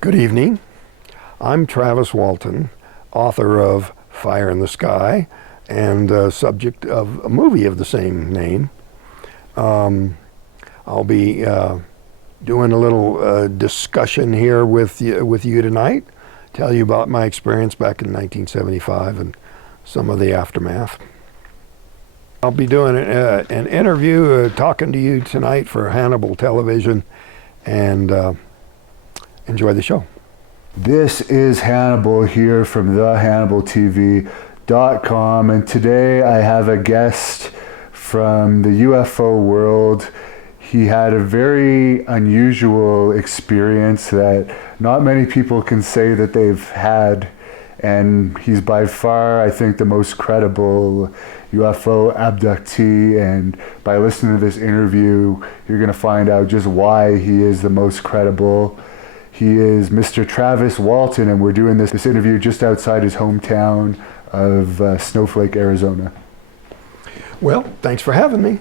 Good evening. I'm Travis Walton, author of Fire in the Sky and subject of a movie of the same name. I'll be doing a little discussion here with you tonight, tell you about my experience back in 1975 and some of the aftermath. I'll be doing an interview, talking to you tonight for Hannibal Television, and enjoy the show. This is Hannibal here from thehannibaltv.com, and today I have a guest from the UFO world. He had a very unusual experience that not many people can say that they've had, and he's by far, I think, the most credible UFO abductee, and by listening to this interview, you're going to find out just why he is the most credible. He is Mr. Travis Walton, and we're doing this interview just outside his hometown of Snowflake, Arizona. Well, thanks for having me.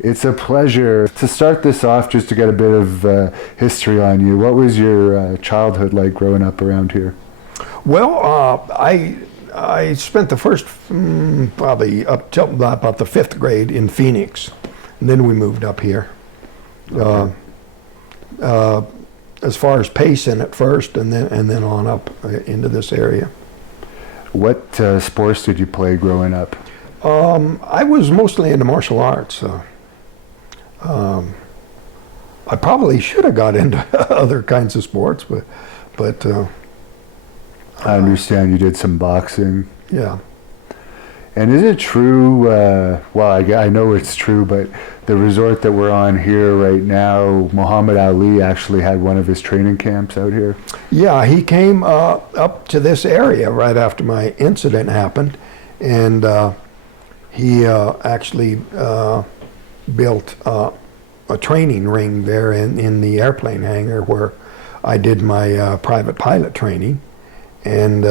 It's a pleasure. To start this off, just to get a bit of history on you, what was your childhood like growing up around here? Well, I spent the first, probably up till about the 5th grade in Phoenix, and then we moved up here. Okay. As far as Payson at first, and then on up into this area. What sports did you play growing up? I was mostly into martial arts. I probably should have got into other kinds of sports, but I understand you did some boxing. Yeah. And is it true, well, I know it's true, but the resort that we're on here right now, Muhammad Ali actually had one of his training camps out here? Yeah, he came up to this area right after my incident happened, and he actually built a training ring there in the airplane hangar where I did my private pilot training. And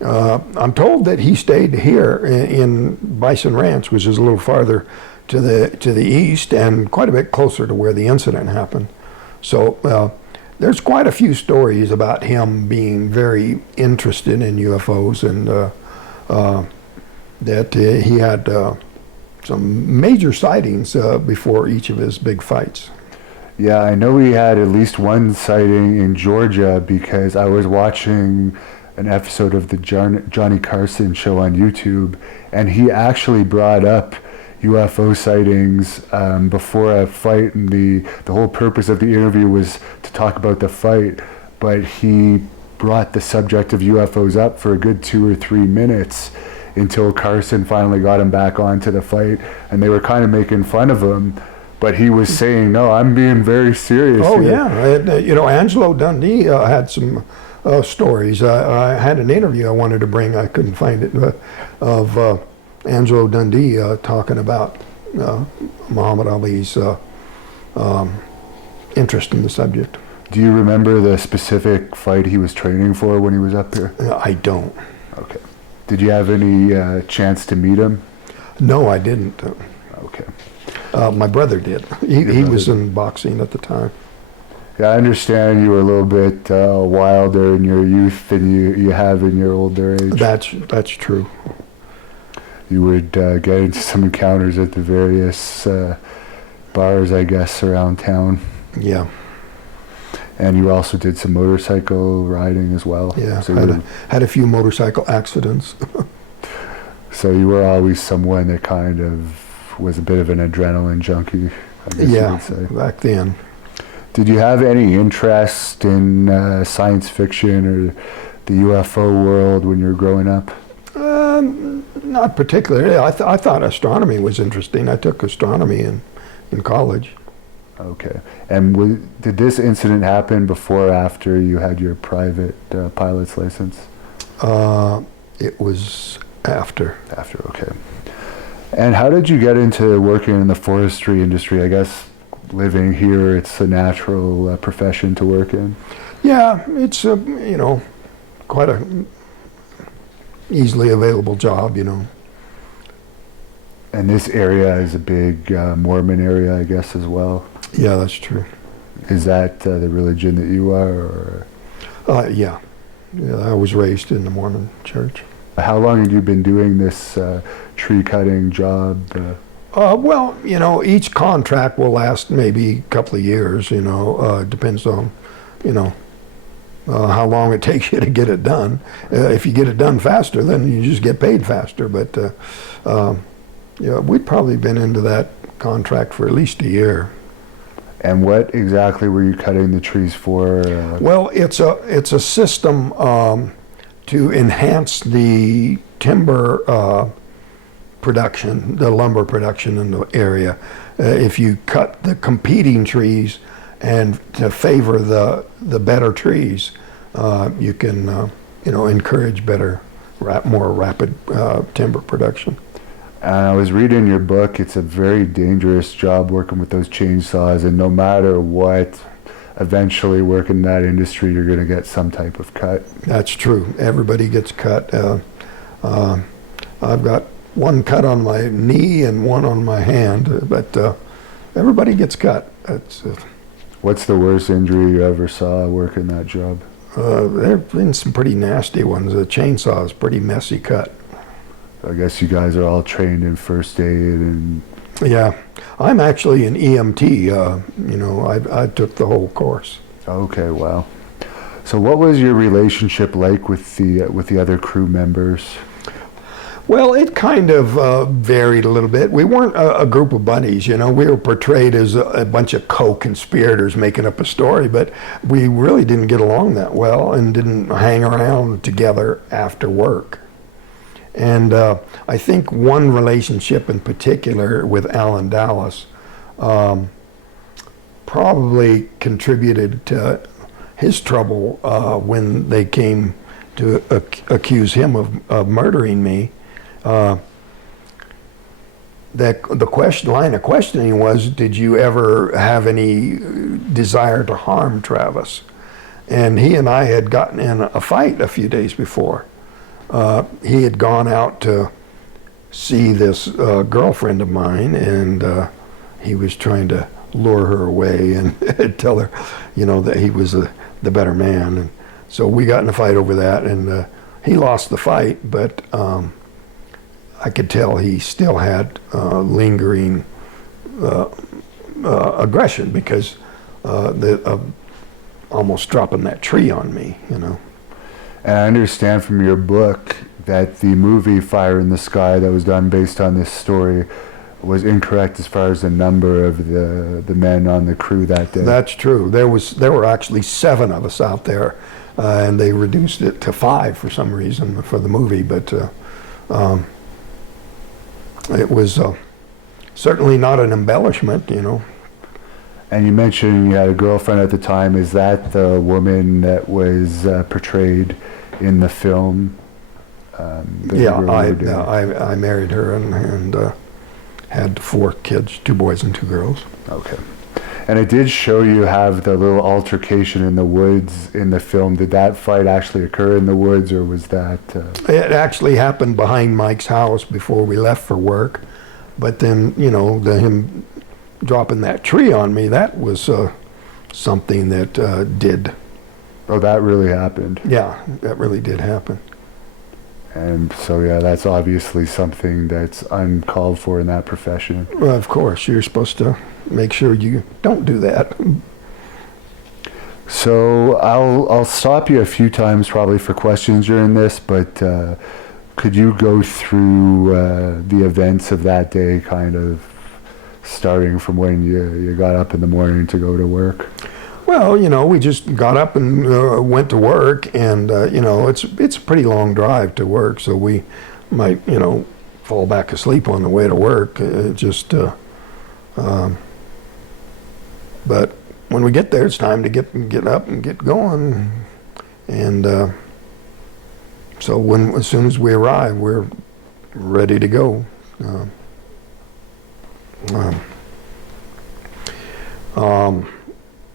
I'm told that he stayed here in Bison Ranch, which is a little farther to the east and quite a bit closer to where the incident happened. So there's quite a few stories about him being very interested in UFOs, and that he had some major sightings before each of his big fights. Yeah, I know he had at least one sighting in Georgia because I was watching an episode of the Johnny Carson show on YouTube, and he actually brought up UFO sightings before a fight, and the whole purpose of the interview was to talk about the fight, but he brought the subject of UFOs up for a good 2 or 3 minutes until Carson finally got him back onto the fight, and they were kind of making fun of him. But he was saying, no, I'm being very serious. Oh, here. Yeah. You know, Angelo Dundee had some stories. I had an interview I wanted to bring, I couldn't find it, of Angelo Dundee talking about Muhammad Ali's interest in the subject. Do you remember the specific fight he was training for when he was up here? I don't. Okay. Did you have any chance to meet him? No, I didn't. Okay. My brother did. He was in boxing at the time. Yeah, I understand you were a little bit wilder in your youth than you have in your older age. That's true. You would get into some encounters at the various bars, I guess, around town. Yeah. And you also did some motorcycle riding as well. Yeah, so had a few motorcycle accidents. So you were always someone that kind of was a bit of an adrenaline junkie, I guess you would say. Back then. Did you have any interest in science fiction or the UFO world when you were growing up? Not particularly. I thought astronomy was interesting. I took astronomy in college. Okay. And did this incident happen before or after you had your private pilot's license? It was after. After, okay. And how did you get into working in the forestry industry? I guess living here, it's a natural profession to work in. Yeah, it's quite a easily available job, And this area is a big Mormon area, I guess, as well. Yeah, that's true. Is that the religion that you are? Or? Yeah. Yeah, I was raised in the Mormon church. How long have you been doing this tree cutting job? Well, each contract will last maybe a couple of years, depends on, how long it takes you to get it done. If you get it done faster, then you just get paid faster. But, we'd probably been into that contract for at least a year. And what exactly were you cutting the trees for? Well, it's a system to enhance the timber production, the lumber production in the area. If you cut the competing trees and to favor the better trees, you can encourage better, more rapid timber production. And I was reading your book. It's a very dangerous job working with those chainsaws, and no matter what, eventually working in that industry, you're going to get some type of cut. That's true. Everybody gets cut. I've got one cut on my knee and one on my hand, but everybody gets cut. What's the worst injury you ever saw working that job? There have been some pretty nasty ones. A chainsaw is pretty messy cut. I guess you guys are all trained in first aid and... Yeah, I'm actually an EMT. I took the whole course. Okay, wow. So what was your relationship like with the other crew members? Well, it kind of varied a little bit. We weren't a group of buddies, We were portrayed as a bunch of co-conspirators making up a story, but we really didn't get along that well and didn't hang around together after work. And I think one relationship in particular with Alan Dallas probably contributed to his trouble when they came to accuse him of murdering me. The line of questioning was, did you ever have any desire to harm Travis? And he and I had gotten in a fight a few days before. He had gone out to see this girlfriend of mine, and he was trying to lure her away and tell her, that he was the better man. And so we got in a fight over that, and he lost the fight, but I could tell he still had lingering aggression because almost dropping that tree on me, And I understand from your book that the movie Fire in the Sky that was done based on this story was incorrect as far as the number of the men on the crew that day. That's true. There were actually 7 of us out there, and they reduced it to 5 for some reason for the movie, but it was certainly not an embellishment, And you mentioned you had a girlfriend at the time. Is that the woman that was portrayed in the film? Yeah, I married her and had 4 kids, 2 boys and 2 girls. Okay. And it did show you have the little altercation in the woods in the film. Did that fight actually occur in the woods, or was that... It actually happened behind Mike's house before we left for work. But then, him dropping that tree on me, that was something that did. Oh, that really happened? Yeah, that really did happen. And so, yeah, that's obviously something that's uncalled for in that profession. Well, of course, you're supposed to make sure you don't do that. So I'll stop you a few times probably for questions during this, but could you go through the events of that day, kind of starting from when you got up in the morning to go to work? Well, we just got up and went to work, and it's a pretty long drive to work, so we might fall back asleep on the way to work. But when we get there, it's time to get up and get going, and so as soon as we arrive, we're ready to go.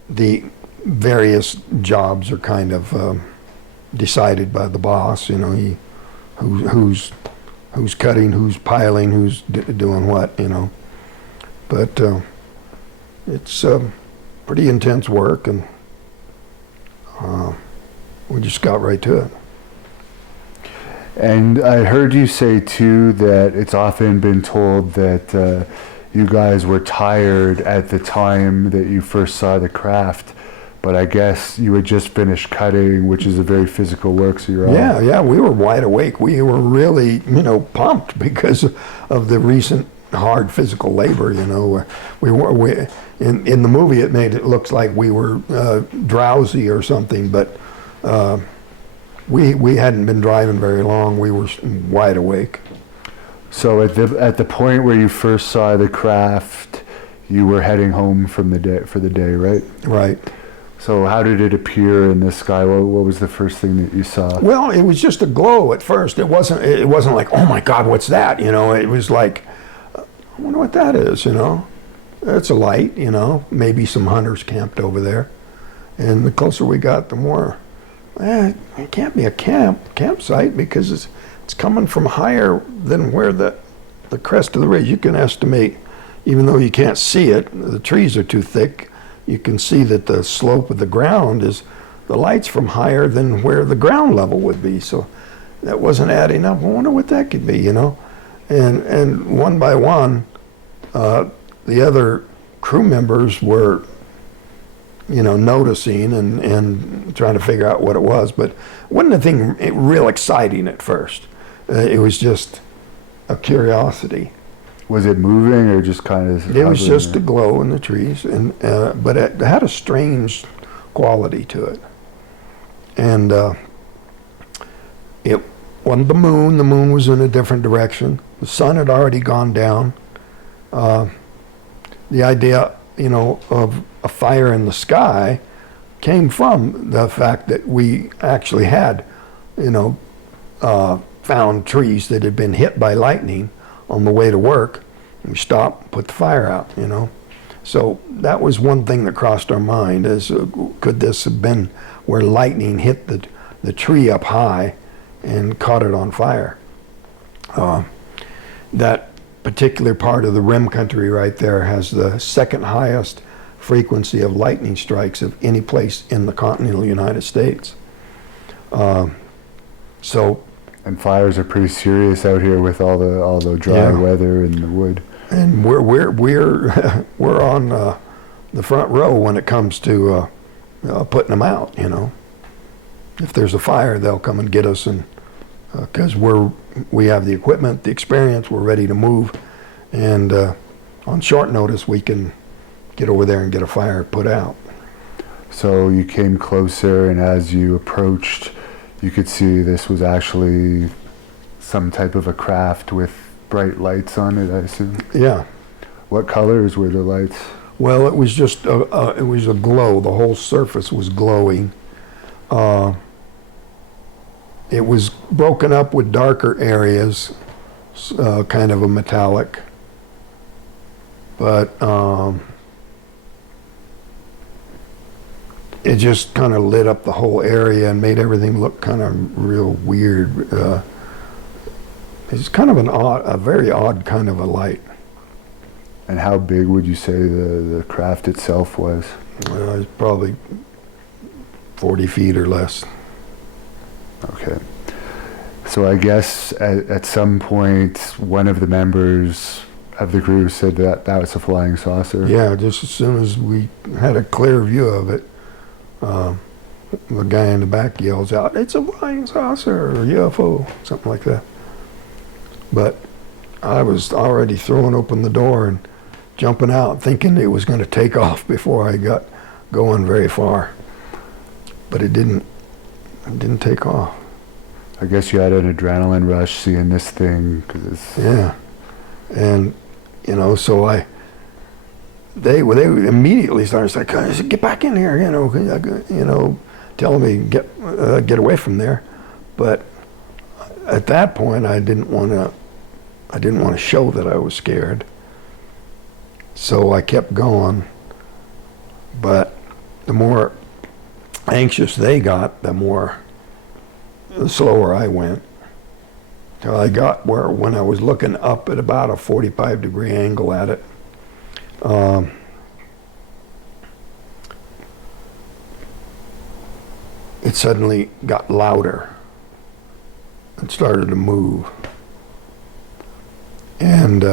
The various jobs are kind of decided by the boss. Who's cutting, who's piling, who's doing what. But it's pretty intense work, and we just got right to it. And I heard you say too that it's often been told that you guys were tired at the time that you first saw the craft, but I guess you had just finished cutting, which is a very physical work, so you're Yeah, we were wide awake. We were really, pumped because of the recent hard physical labor. In the movie it made it look like we were drowsy or something, but we hadn't been driving very long. We were wide awake. So at the point where you first saw the craft, you were heading home for the day, right? Right. So how did it appear in the sky? What was the first thing that you saw? Well, it was just a glow at first. It wasn't like, oh my God, what's that? It was like, I wonder what that is. It's a light. Maybe some hunters camped over there. And the closer we got, the more, it can't be a campsite because it's coming from higher than where the crest of the ridge. You can estimate, even though you can't see it, the trees are too thick. You can see that the slope of the ground is, the light's from higher than where the ground level would be. So that wasn't adding up. I wonder what that could be, And one by one, the other crew members were, noticing and trying to figure out what it was. But it wasn't anything real exciting at first. It was just a curiosity. Was it moving or just kind of? It was just a glow in the trees, and but it had a strange quality to it. And it wasn't the moon. The moon was in a different direction. The sun had already gone down. The idea, of a fire in the sky came from the fact that we actually had, found trees that had been hit by lightning on the way to work. We stopped, put the fire out, So that was one thing that crossed our mind is, could this have been where lightning hit the tree up high and caught it on fire? That particular part of the rim country right there has the second highest frequency of lightning strikes of any place in the continental United States. And fires are pretty serious out here with all the dry weather and the wood. And we're we're on the front row when it comes to putting them out. If there's a fire, they'll come and get us, and because we have the equipment, the experience, we're ready to move, and on short notice we can get over there and get a fire put out. So you came closer, and as you approached, you could see this was actually some type of a craft with bright lights on it, I assume? Yeah. What colors were the lights? Well, it was just it was a glow. The whole surface was glowing. It was broken up with darker areas, kind of a metallic. But it just kind of lit up the whole area and made everything look kind of real weird. It's kind of a very odd kind of a light. And how big would you say the craft itself was? It's probably 40 feet or less. Okay. So I guess at some point, one of the members of the crew said that was a flying saucer. Yeah, just as soon as we had a clear view of it, the guy in the back yells out, "It's a flying saucer," or UFO, something like that. But I was already throwing open the door and jumping out, thinking it was going to take off before I got going very far. But it didn't take off. I guess you had an adrenaline rush seeing this thing. Yeah. And, so they immediately started saying, "Get back in here," telling me get away from there. But at that point, I didn't want to show that I was scared. So I kept going. But the more anxious they got, the slower I went. Till I got where, when I was looking up at about a 45-degree angle at it, it suddenly got louder and started to move. And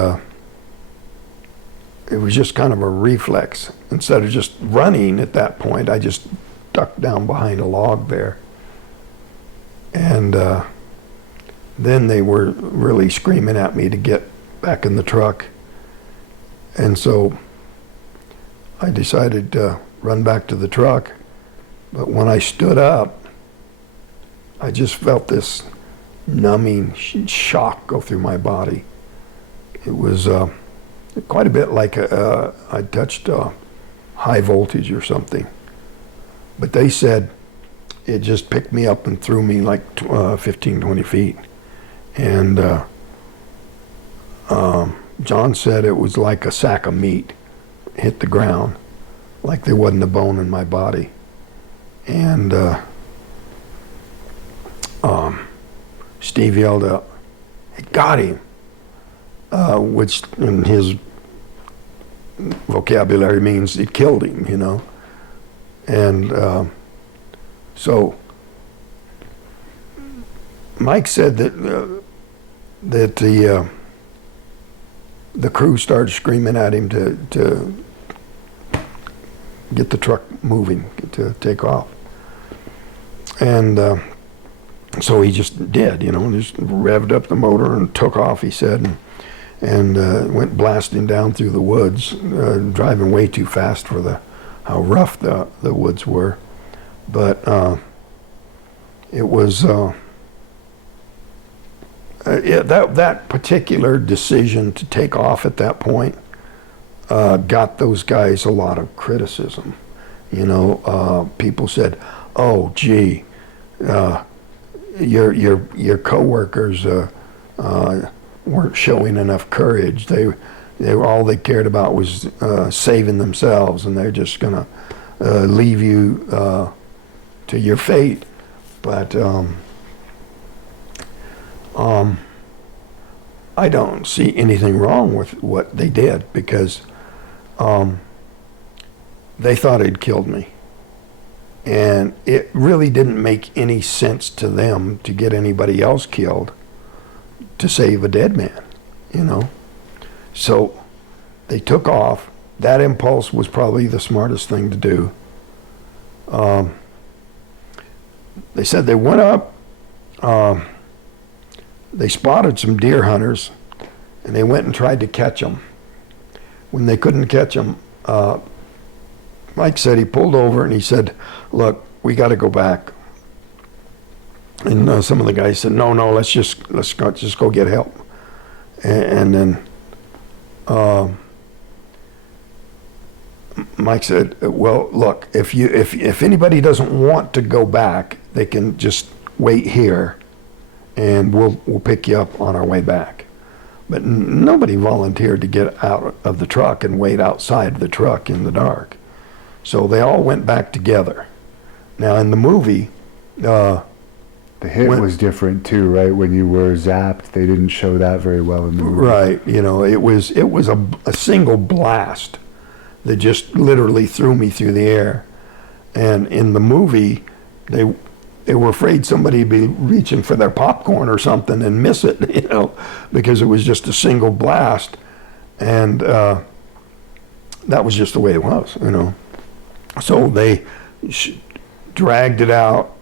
it was just kind of a reflex. Instead of just running at that point, I just ducked down behind a log there. And then they were really screaming at me to get back in the truck. And so I decided to run back to the truck. But when I stood up, I just felt this numbing shock go through my body. It was quite a bit like I touched high voltage or something. But they said it just picked me up and threw me like 15, 20 feet. And John said it was like a sack of meat hit the ground, like there wasn't a bone in my body. And Steve yelled out, "It got him," which in his vocabulary means it killed him, you know. And so Mike said that the crew started screaming at him to get the truck moving, to take off. And so he just did, you know, just revved up the motor and took off, he said, and went blasting down through the woods, driving way too fast for how rough the woods were. But it was that particular decision to take off at that point got those guys a lot of criticism. You know, people said, "Oh, gee, your coworkers weren't showing enough courage. They were, all they cared about was saving themselves, and they're just gonna leave you to your fate." But I don't see anything wrong with what they did, because they thought it killed me. And it really didn't make any sense to them to get anybody else killed to save a dead man, you know. So they took off. That impulse was probably the smartest thing to do. They said they went up, they spotted some deer hunters, and they went and tried to catch them. When they couldn't catch them, Mike said he pulled over and he said, "Look, we got to go back." And some of the guys said, "No, let's just go get help." And then Mike said, "Well, look, if anybody doesn't want to go back, they can just wait here, and we'll pick you up on our way back." But nobody volunteered to get out of the truck and wait outside the truck in the dark. So they all went back together. Now in the movie, the hit was different too, right? When you were zapped, they didn't show that very well in the movie. Right, you know, it was a single blast that just literally threw me through the air. And in the movie, they were afraid somebody would be reaching for their popcorn or something and miss it, you know, because it was just a single blast. And that was just the way it was, you know. So they dragged it out.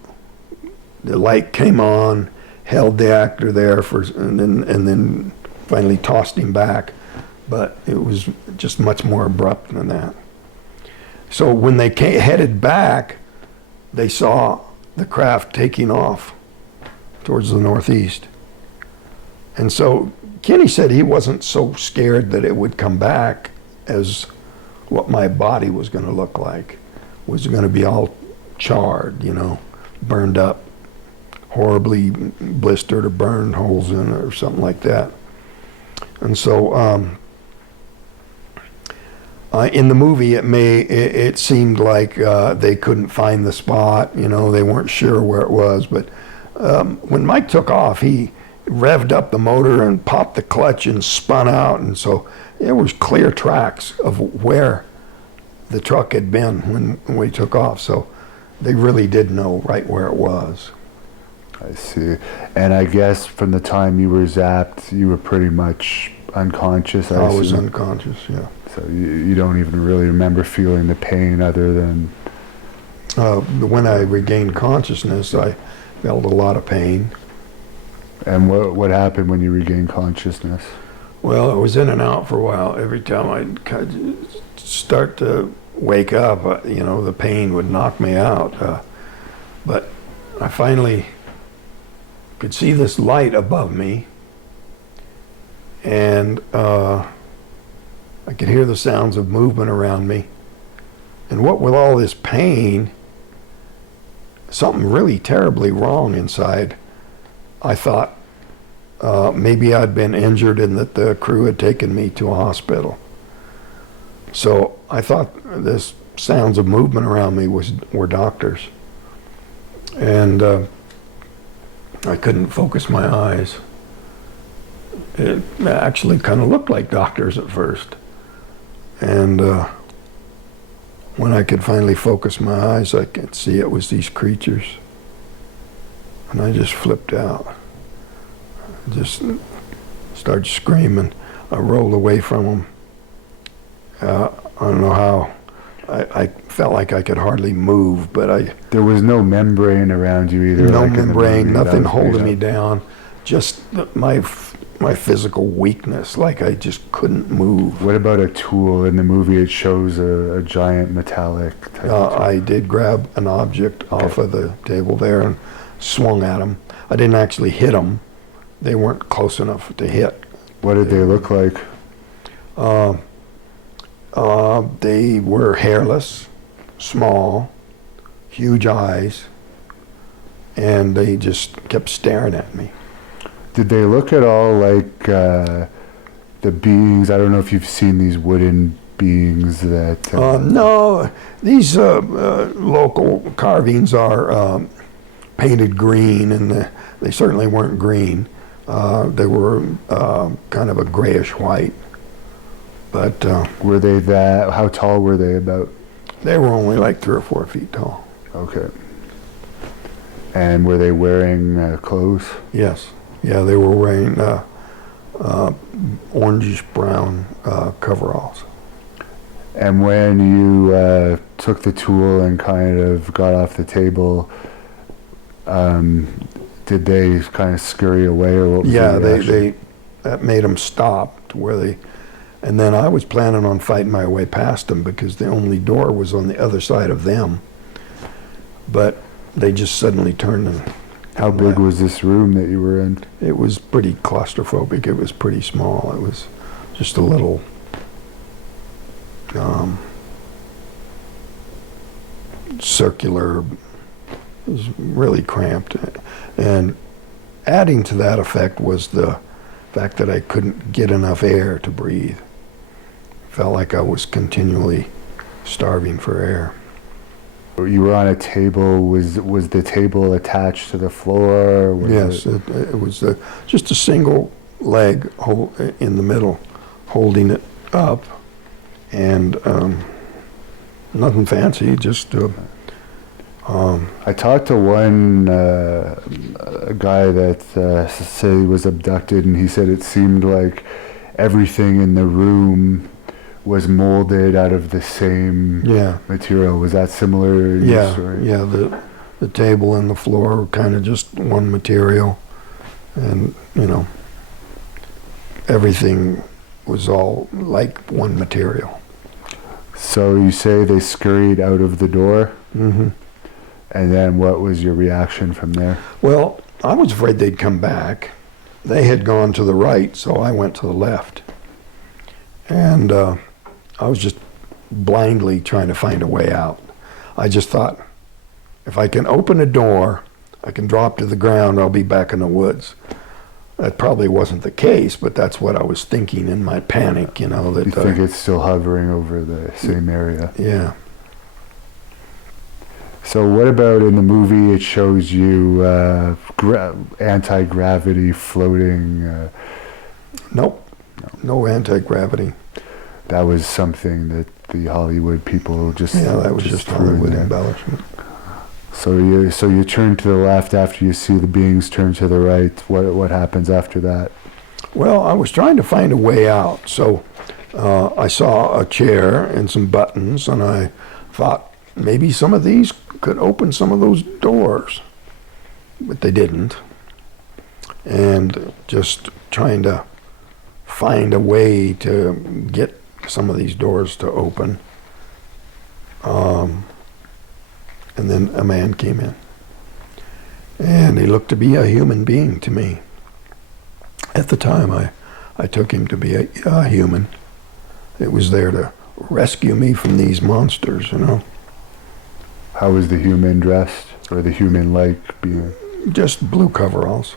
The light came on, held the actor there and then finally tossed him back. But it was just much more abrupt than that. So when they headed back, they saw the craft taking off towards the northeast. And so Kenny said he wasn't so scared that it would come back as what my body was going to look like. Was going to be all charred, you know, burned up, horribly blistered or burned holes in it or something like that. And so in the movie, it seemed like they couldn't find the spot, you know, they weren't sure where it was. But when Mike took off, he revved up the motor and popped the clutch and spun out, and so there was clear tracks of where the truck had been when we took off. So they really did know right where it was. I see. And I guess from the time you were zapped, you were pretty much unconscious. I was assume. unconscious, yeah. So you don't even really remember feeling the pain other than... When I regained consciousness, I felt a lot of pain. And what happened when you regained consciousness? Well, I was in and out for a while. Every time I'd kind of start to wake up, the pain would knock me out. But I finally could see this light above me, and I could hear the sounds of movement around me. And what with all this pain, something really terribly wrong inside. I thought maybe I'd been injured and that the crew had taken me to a hospital. So I thought this sounds of movement around me were doctors. And I couldn't focus my eyes. It actually kind of looked like doctors at first. And when I could finally focus my eyes, I could see it was these creatures. And I just flipped out. I just started screaming. I rolled away from them. I don't know how. I felt like I could hardly move, but There was no membrane around you either. no like in the membrane, movie. That nothing was holding made me up. down. Just my physical weakness, like I just couldn't move. What about a tool? In the movie it shows a giant metallic type of tool. I did grab an object off of the table there and swung at them. I didn't actually hit them. They weren't close enough to hit. What did they look like? They were hairless, small, huge eyes, and they just kept staring at me. Did they look at all like the beings? I don't know if you've seen these wooden beings that... No, these local carvings are painted green, and they certainly weren't green. They were kind of a grayish white. But were they that... How tall were they about? they were only like 3 or 4 feet tall. Okay. And were they wearing clothes? Yes. Yeah, they were wearing orangish brown coveralls. And when you took the tool and kind of got off the table, did they kind of scurry away, or what was Yeah, the reaction? that made them stop to where they... And then I was planning on fighting my way past them because the only door was on the other side of them. But they just suddenly turned and... How big was this room that you were in? It was pretty claustrophobic. It was pretty small. It was just a little... circular. It was really cramped. And adding to that effect was the fact that I couldn't get enough air to breathe. Felt like I was continually starving for air. You were on a table. Was the table attached to the floor? Yes, it was just a single leg in the middle, holding it up, and nothing fancy, just I talked to one a guy that said he was abducted, and he said it seemed like everything in the room was molded out of the same material. Was that similar in your story? Yeah, the table and the floor were kind of just one material, and everything was all like one material. So you say they scurried out of the door? Mm-hmm. And then what was your reaction from there? Well, I was afraid they'd come back. They had gone to the right, so I went to the left. And I was just blindly trying to find a way out. I just thought, if I can open a door, I can drop to the ground, I'll be back in the woods. That probably wasn't the case, but that's what I was thinking in my panic, that You think it's still hovering over the same area? Yeah. So what about in the movie it shows you anti-gravity floating? Nope. No anti-gravity. That was something that the Hollywood people just... Yeah, that was just threw in Hollywood there. embellishment. So you turn to the left after you see the beings turn to the right. What happens after that? Well, I was trying to find a way out, so I saw a chair and some buttons, and I thought maybe some of these could open some of those doors, but they didn't. And just trying to find a way to get some of these doors to open. And then a man came in. And he looked to be a human being to me. At the time, I took him to be a human. It was there to rescue me from these monsters, you know. How was the human dressed, or the human-like being? Just blue coveralls.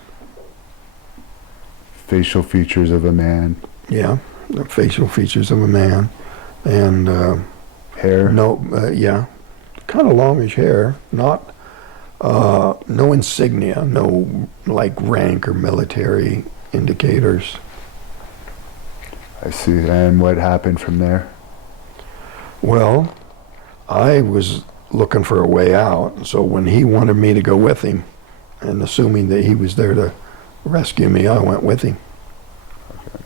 Facial features of a man. Yeah, the facial features of a man. And hair? Yeah, kind of longish hair. Not, no insignia, no like rank or military indicators. I see. And what happened from there? Well, I was looking for a way out, so when he wanted me to go with him, and assuming that he was there to rescue me, I went with him. Okay.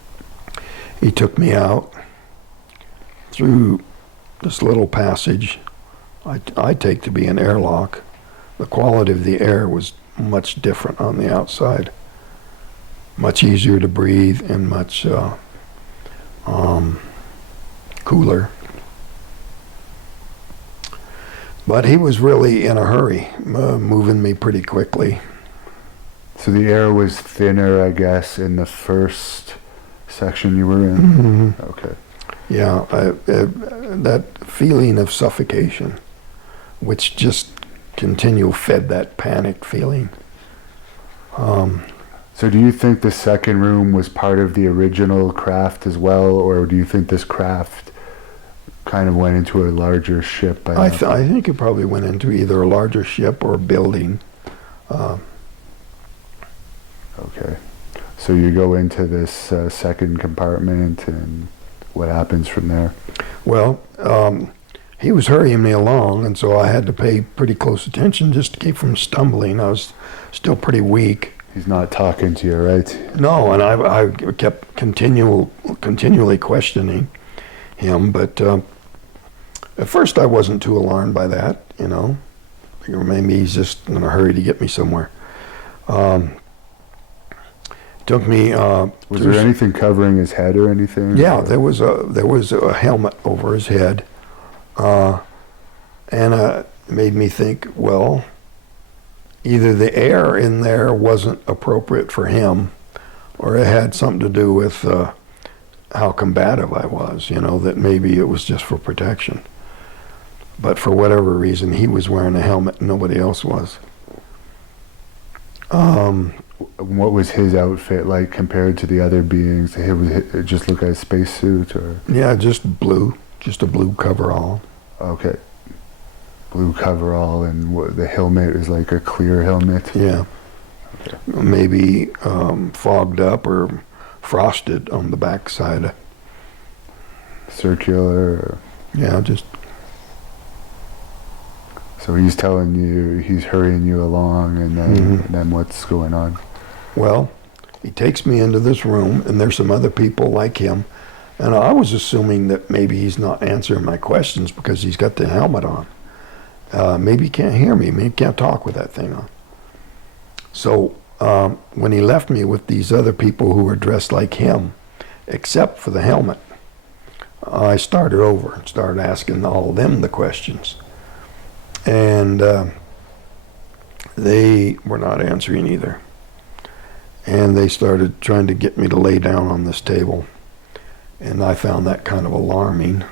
He took me out through this little passage I take to be an airlock. The quality of the air was much different on the outside. Much easier to breathe and much cooler. But he was really in a hurry, moving me pretty quickly. So the air was thinner, I guess, in the first section you were in? Mm-hmm. Okay. Yeah, that feeling of suffocation, which just fed that panic feeling. So do you think the second room was part of the original craft as well, or do you think this craft kind of went into a larger ship? I think it probably went into either a larger ship or a building. Okay. So you go into this second compartment, and what happens from there? Well, he was hurrying me along, and so I had to pay pretty close attention just to keep from stumbling. I was still pretty weak. He's not talking to you, right? No, and I kept continually questioning him, but at first I wasn't too alarmed by that, you know. Maybe he's just in a hurry to get me somewhere. Took me. Was there anything covering his head or anything? Yeah, there was a helmet over his head, and it made me think. Well, either the air in there wasn't appropriate for him, or it had something to do with how combative I was. You know, that maybe it was just for protection. But for whatever reason, he was wearing a helmet and nobody else was. What was his outfit like compared to the other beings? It just look like a spacesuit, or? Yeah, just a blue coverall. Okay. Blue coverall, and the helmet is like a clear helmet? Yeah. Okay. Maybe fogged up or frosted on the backside. Circular? Or? Yeah, just... So he's telling you, he's hurrying you along, and then what's going on? Well, he takes me into this room, and there's some other people like him, and I was assuming that maybe he's not answering my questions because he's got the helmet on. Maybe he can't hear me. Maybe he can't talk with that thing on. So when he left me with these other people who were dressed like him, except for the helmet, I started over and started asking all of them the questions. And they were not answering either. And they started trying to get me to lay down on this table. And I found that kind of alarming.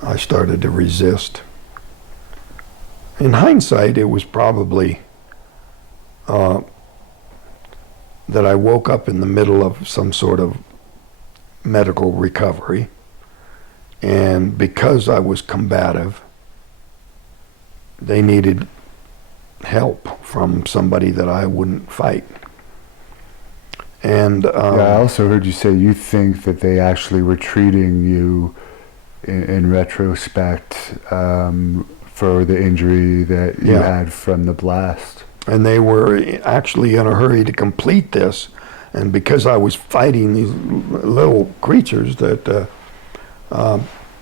I started to resist. In hindsight, it was probably that I woke up in the middle of some sort of medical recovery. And because I was combative, they needed help from somebody that I wouldn't fight. And I also heard you say you think that they actually were treating you in retrospect for for the injury that you Yeah. had from the blast. And they were actually in a hurry to complete this. And because I was fighting these little creatures that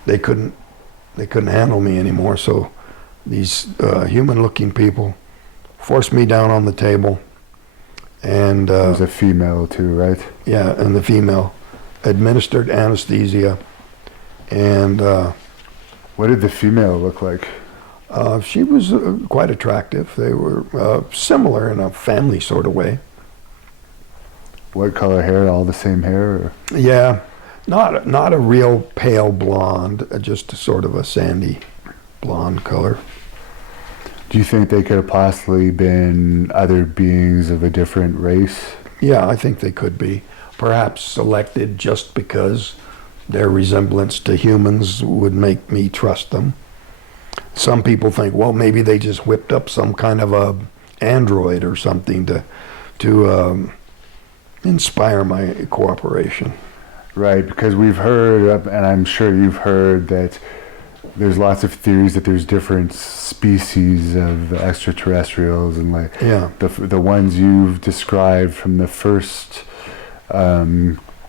they couldn't handle me anymore. So these human-looking people forced me down on the table. And It was a female too, right? yeah, and the female administered anesthesia. And What did the female look like? she was quite attractive. They were similar in a family sort of way. What color hair? All the same hair? Or? Yeah, not a real pale blonde, just sort of a sandy blonde color. Do you think they could have possibly been other beings of a different race? Yeah, I think they could be. Perhaps selected just because their resemblance to humans would make me trust them. Some people think, well, maybe they just whipped up some kind of a android or something to inspire my cooperation. Right, because we've heard, and I'm sure you've heard, that there's lots of theories that there's different species of extraterrestrials, and like Yeah. the ones you've described from the first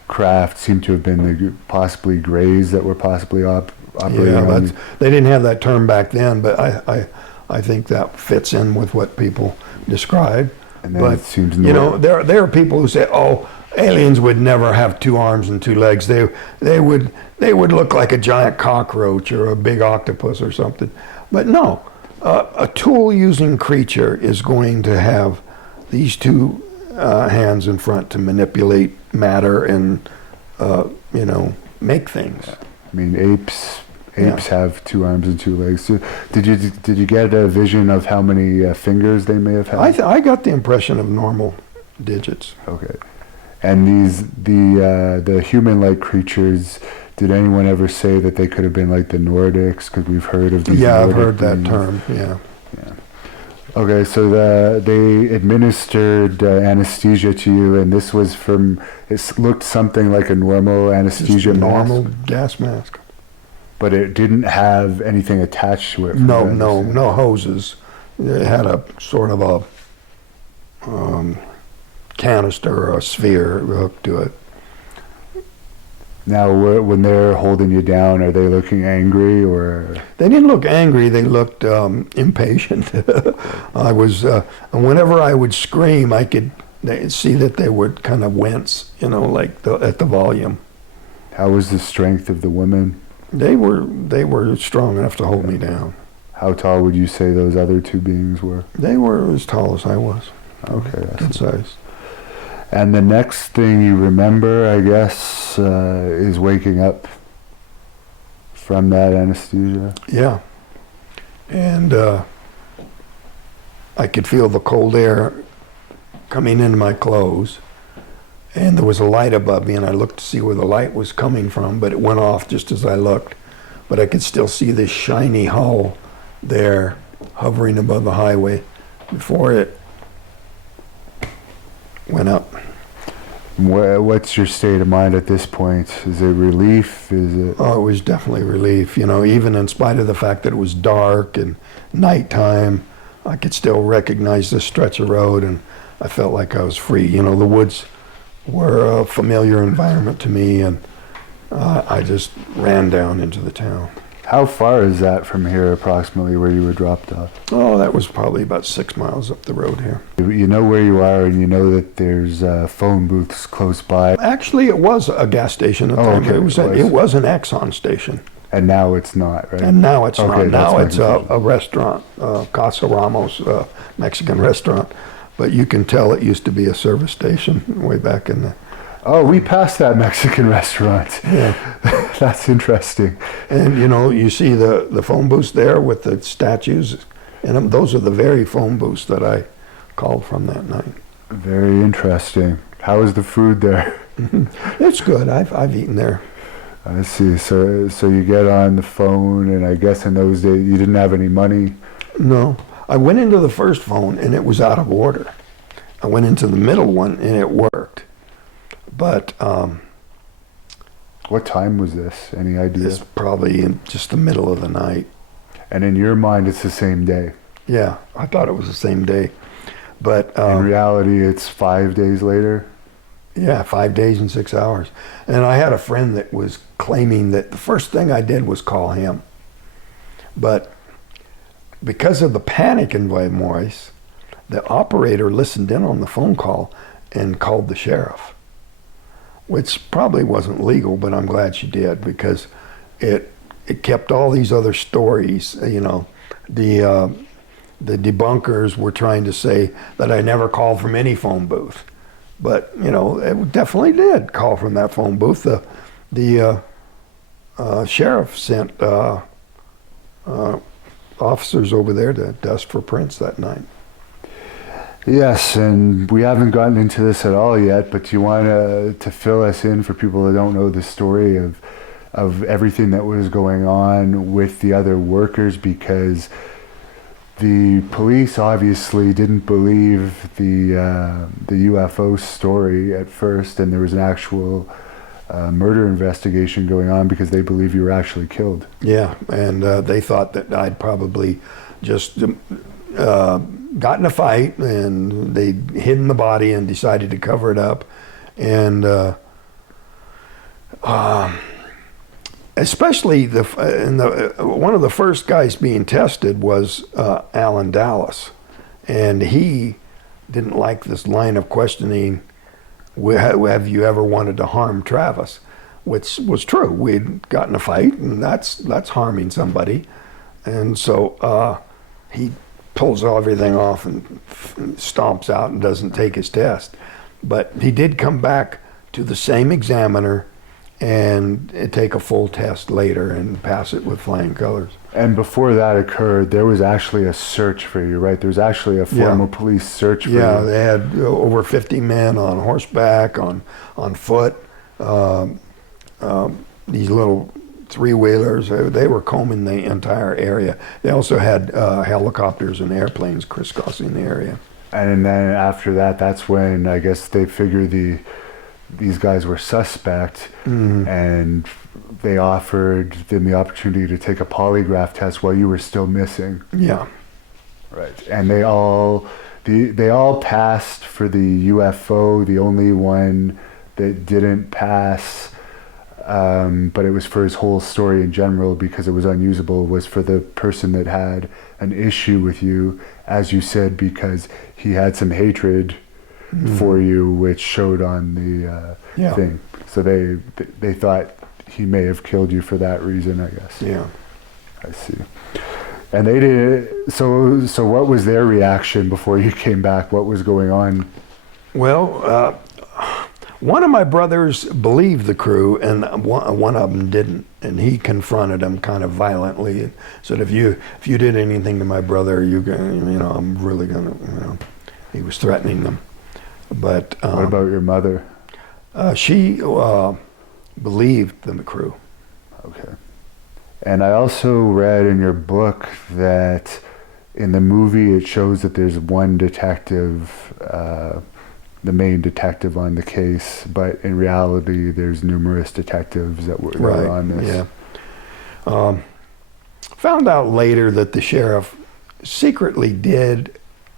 craft seem to have been possibly greys that were possibly operating. Yeah, on. but they didn't have that term back then, but I think that fits in with what people describe. And then But it seems you know, there are people who say, "Oh, aliens would never have 2 arms and 2 legs. They would look like a giant cockroach or a big octopus or something." But no, a tool-using creature is going to have these 2 hands in front to manipulate matter and make things. I mean, apes have 2 arms and 2 legs. So did you get a vision of how many fingers they may have had? I got the impression of normal digits. Okay. And the human-like creatures, did anyone ever say that they could have been like the Nordics? Because we've heard of these. Yeah, I've Nordic heard that beings. term. Yeah. Okay, so they administered anesthesia to you, and this was it looked something like a normal anesthesia Just a mask, normal gas mask. but it didn't have anything attached to it. from what I No understand. hoses. It had a sort of a canister or a sphere hooked to it. Now, when they're holding you down, are they looking angry or? They didn't look angry. They looked impatient. I was, whenever I would scream, I could see that they would kind of wince, like at the volume. How was the strength of the women? They were strong enough to hold me down. How tall would you say those other 2 beings were? They were as tall as I was. Okay. Good size. And the next thing you remember, I guess, is waking up from that anesthesia. Yeah. And I could feel the cold air coming into my clothes. And there was a light above me, and I looked to see where the light was coming from, but it went off just as I looked. But I could still see this shiny hull there hovering above the highway before it went up. What's your state of mind at this point? Is it relief? Is it? Oh, it was definitely relief. Even in spite of the fact that it was dark and nighttime, I could still recognize this stretch of road, and I felt like I was free. The woods were a familiar environment to me, and I just ran down into the town. How far is that from here, approximately, where you were dropped off? Oh, that was probably about 6 miles up the road here. You know where you are, and you know that there's phone booths close by. Actually, it was a gas station at the time. Okay, It was an Exxon station. And now it's not, right? And now it's Okay, not. Now that's it's my a confusion. restaurant, Casa Ramos Mexican restaurant. But you can tell it used to be a service station way back in the... Oh, we passed that Mexican restaurant. Yeah. That's interesting. And you see the phone booths there with the statues, and those are the very phone booths that I called from that night. Very interesting. How is the food there? It's good. I've eaten there. I see. So you get on the phone, and I guess in those days you didn't have any money. No, I went into the first phone and it was out of order. I went into the middle one and it worked. But What time was this? Any idea? it's probably in just the middle of the night. And in your mind, it's the same day. Yeah, I thought it was the same day. But In reality, it's 5 days later. yeah, 5 days and 6 hours. And I had a friend that was claiming that the first thing I did was call him. But because of the panic in my voice, the operator listened in on the phone call and called the sheriff, which probably wasn't legal, but I'm glad she did, because it kept all these other stories. You know, the debunkers were trying to say that I never called from any phone booth, but you know, it definitely did call from that phone booth. The sheriff sent officers over there to dust for prints that night. Yes, and we haven't gotten into this at all yet, but do you want to fill us in for people that don't know the story of everything that was going on with the other workers? Because the police obviously didn't believe the UFO story at first, and there was an actual murder investigation going on because they believe you were actually killed. Yeah, and they thought that I'd probably just got in a fight, and they'd hidden the body and decided to cover it up. And especially one of the first guys being tested was Alan Dallas, and he didn't like this line of questioning. Have you ever wanted to harm Travis? Which was true. We'd gotten a fight, and that's harming somebody. And so he pulls everything off and stomps out and doesn't take his test. But he did come back to the same examiner and take a full test later and pass it with flying colors. And before that occurred, there was actually a search for you, right? There was actually a formal police search for you. Yeah, they had over 50 men on horseback, on foot. These little three-wheelers, they were combing the entire area. They also had helicopters and airplanes crisscrossing the area. And then after that, that's when I guess they figured these guys were suspect, and they offered them the opportunity to take a polygraph test while you were still missing. Yeah. Right. And they all passed for the UFO. The only one that didn't pass, but it was for his whole story in general because it was unusable, was for the person that had an issue with you, as you said, because he had some hatred for you, which showed on the thing. So they thought he may have killed you for that reason, I guess. Yeah. I see. And they did. So what was their reaction before you came back? What was going on? Well, one of my brothers believed the crew, and one of them didn't. And he confronted them kind of violently and said, "If you did anything to my brother, I'm really gonna." He was threatening them. But what about your mother? She believed the crew. Okay. And I also read in your book that in the movie it shows that there's one detective, the main detective on the case, but in reality there's numerous detectives that were on this. Yeah. Found out later that the sheriff secretly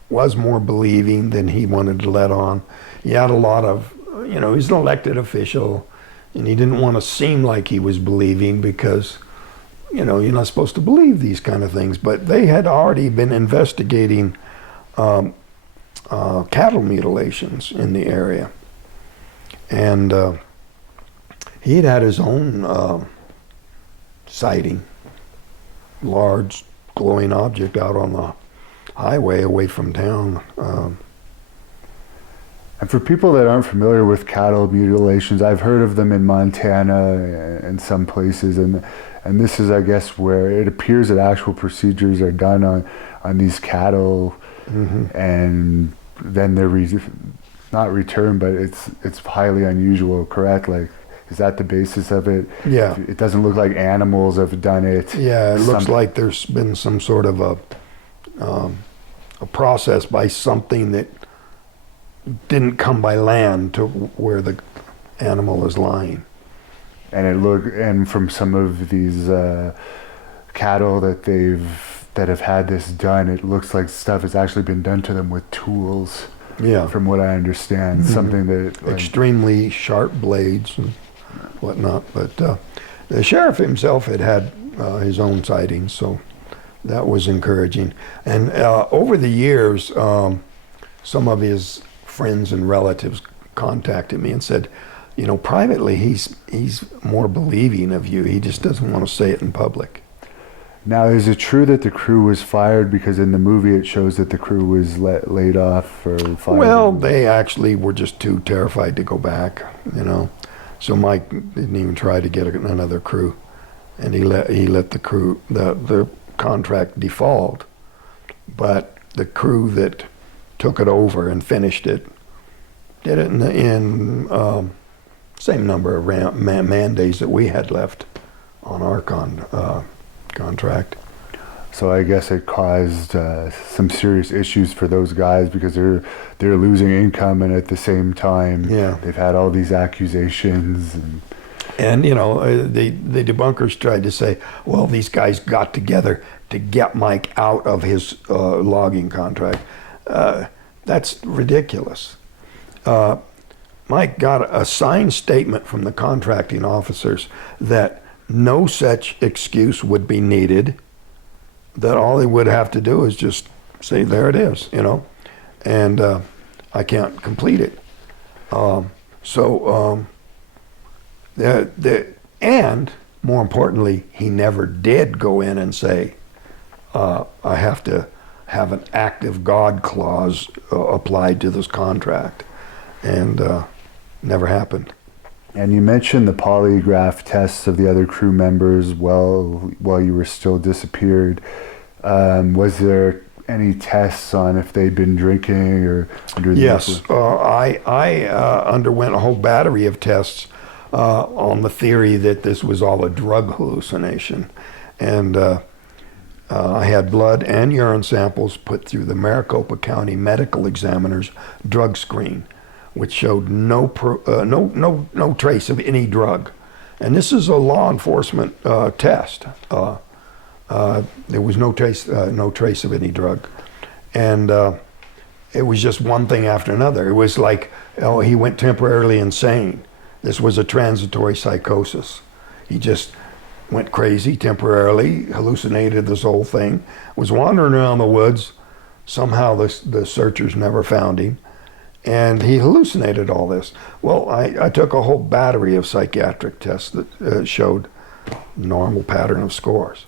was more believing than he wanted to let on. He had a lot of, he's an elected official, and he didn't want to seem like he was believing because, you're not supposed to believe these kind of things. But they had already been investigating cattle mutilations in the area. And he'd had his own sighting, large glowing object out on the highway away from town. And for people that aren't familiar with cattle mutilations, I've heard of them in Montana and some places, and this is, I guess, where it appears that actual procedures are done on these cattle, and then they're not returned, but it's highly unusual, correct? Like, is that the basis of it? Yeah. It doesn't look like animals have done it. Yeah, it looks like there's been some sort of a process by something that didn't come by land to where the animal is lying. And and from some of these cattle that have had this done, it looks like stuff has actually been done to them with tools. Yeah. From what I understand, something that Extremely sharp blades and whatnot. But the sheriff himself had his own sightings, so that was encouraging. And over the years, some of his friends and relatives contacted me and said, you know, privately he's more believing of you. He just doesn't want to say it in public. Now, is it true that the crew was fired? Because in the movie it shows that the crew was laid off or fired. Well, they actually were just too terrified to go back, you know. So Mike didn't even try to get another crew, and he let the crew the contract default. But the crew that took it over and finished it did it in same number of man days that we had left on our contract. So I guess it caused some serious issues for those guys because they're losing income, and at the same time, they've had all these accusations. And you know, the debunkers tried to say, well, these guys got together to get Mike out of his logging contract. That's ridiculous. Mike got a signed statement from the contracting officers that no such excuse would be needed, that all he would have to do is just say, there it is, you know, and I can't complete it. And more importantly, he never did go in and say, I have to have an active God clause applied to this contract, and never happened. And you mentioned the polygraph tests of the other crew members while you were still disappeared. Was there any tests on if they'd been drinking or under the Yes, I underwent a whole battery of tests on the theory that this was all a drug hallucination. And I had blood and urine samples put through the Maricopa County Medical Examiner's drug screen, which showed no trace of any drug. And this is a law enforcement test. There was no trace of any drug. And it was just one thing after another. It was like, oh, he went temporarily insane. This was a transitory psychosis. He just went crazy temporarily, hallucinated this whole thing, was wandering around the woods. Somehow the searchers never found him. And he hallucinated all this. Well, I took a whole battery of psychiatric tests that showed normal pattern of scores.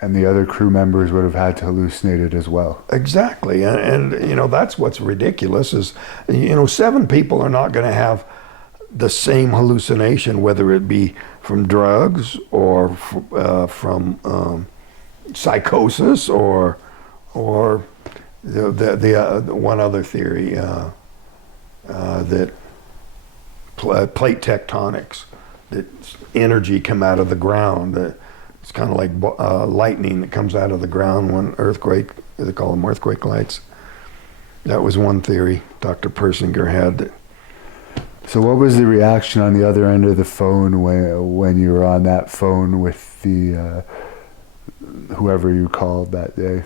And the other crew members would have had to hallucinate it as well. Exactly. And you know, that's what's ridiculous is, you know, 7 people are not going to have the same hallucination, whether it be from drugs or from psychosis or the one other theory, that plate tectonics, that energy come out of the ground. It's kind of like lightning that comes out of the ground when earthquake, they call them earthquake lights. That was one theory Dr. Persinger had. So what was the reaction on the other end of the phone when you were on that phone with the whoever you called that day?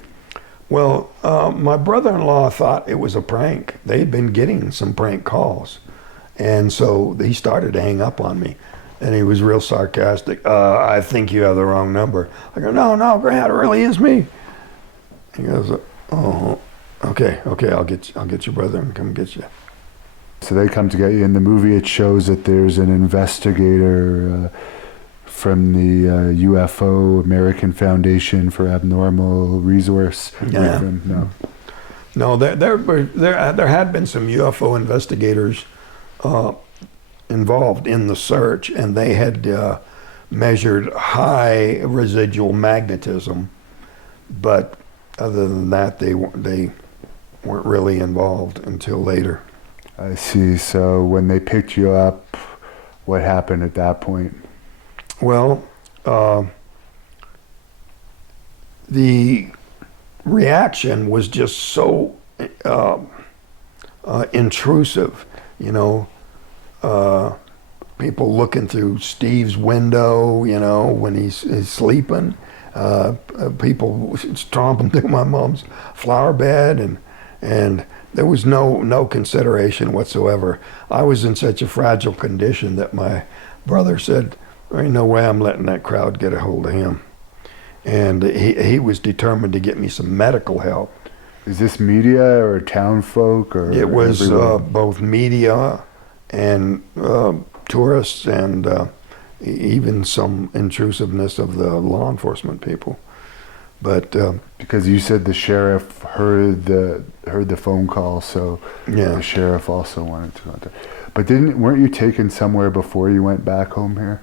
Well, my brother-in-law thought it was a prank. They'd been getting some prank calls. And so he started to hang up on me. And he was real sarcastic. I think you have the wrong number. I go, no, Grant, it really is me. He goes, oh, okay, I'll get your brother and come get you. So they come to get you. In the movie, it shows that there's an investigator from the UFO, American Foundation for Abnormal Resource. Yeah. No, there had been some UFO investigators involved in the search, and they had measured high residual magnetism, but other than that, they weren't really involved until later. I see. So when they picked you up, what happened at that point? Well, the reaction was just so intrusive, you know. People looking through Steve's window, you know, when he's sleeping. people stomping through my mom's flower bed, and there was no consideration whatsoever. I was in such a fragile condition that my brother said, "There ain't no way I'm letting that crowd get a hold of him." And he was determined to get me some medical help. Is this media or town folk or? It was both media and tourists and even some intrusiveness of the law enforcement people. But because you said the sheriff heard the phone call, so yeah, the sheriff also wanted to contact. But weren't you taken somewhere before you went back home here?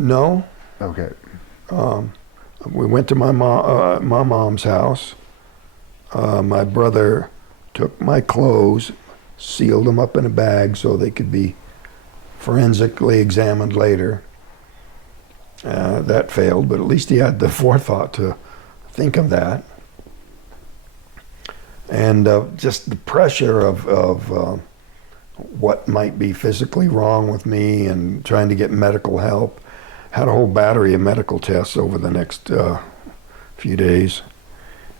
No. Okay. We went to my mom's house. My brother took my clothes, sealed them up in a bag so they could be forensically examined later. That failed, but at least he had the forethought to think of that. And just the pressure of what might be physically wrong with me and trying to get medical help. Had a whole battery of medical tests over the next few days.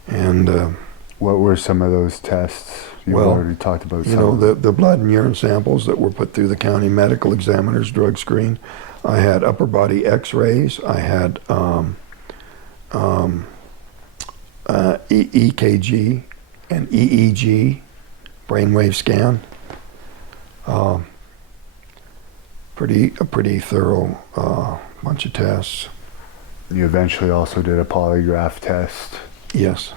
And what were some of those tests? You've already talked about some. You know, the blood and urine samples that were put through the county medical examiner's drug screen. I had upper body x-rays. I had EKG and EEG, brainwave scan. A pretty thorough bunch of tests. You eventually also did a polygraph test. Yes.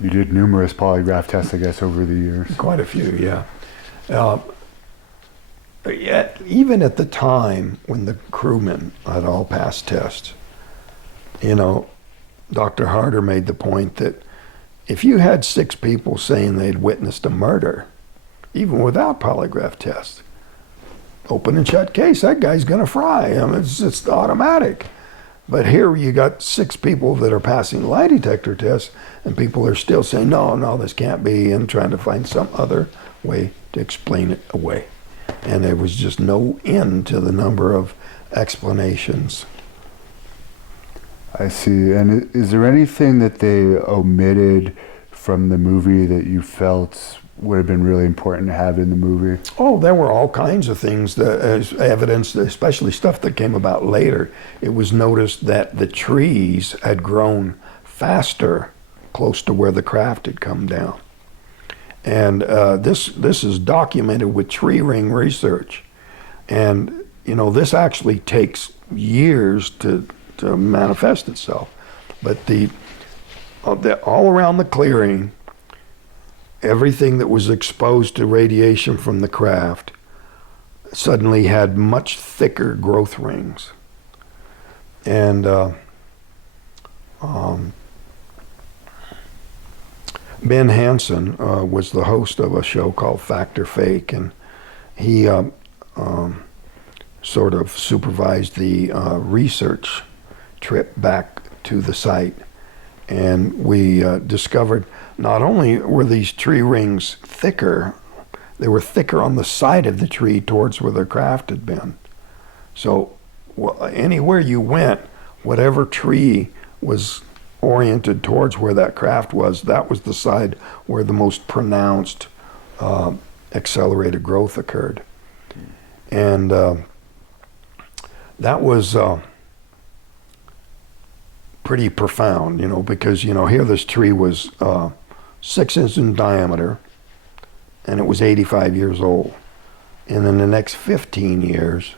You did numerous polygraph tests, I guess, over the years. Quite a few, yeah. Yet, even at the time when the crewmen had all passed tests, you know, Dr. Harder made the point that if you had 6 people saying they'd witnessed a murder, even without polygraph tests, open and shut case, that guy's gonna fry. I mean, it's just automatic. But here you got 6 people that are passing lie detector tests, and people are still saying, no, this can't be, and trying to find some other way to explain it away. And there was just no end to the number of explanations. I see. And is there anything that they omitted from the movie that you felt would have been really important to have in the movie? Oh, there were all kinds of things, as evidence, especially stuff that came about later. It was noticed that the trees had grown faster close to where the craft had come down. And this is documented with tree ring research. And, you know, this actually takes years to manifest itself. But all around the clearing, everything that was exposed to radiation from the craft suddenly had much thicker growth rings. And Ben Hansen was the host of a show called Fact or Fake, and he sort of supervised the research trip back to the site. And we discovered not only were these tree rings thicker, they were thicker on the side of the tree towards where the craft had been. So anywhere you went, whatever tree was oriented towards where that craft was, that was the side where the most pronounced accelerated growth occurred. And that was pretty profound, you know, because, you know, here this tree was 6 inches in diameter, and it was 85 years old. And in the next 15 years,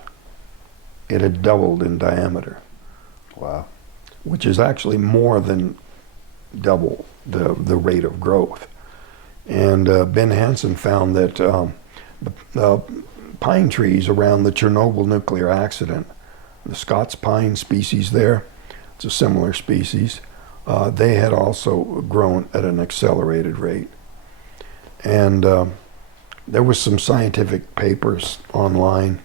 it had doubled in diameter. Wow. Which is actually more than double the rate of growth. And Ben Hansen found that the pine trees around the Chernobyl nuclear accident, the Scots pine species there, it's a similar species, they had also grown at an accelerated rate. And there was some scientific papers online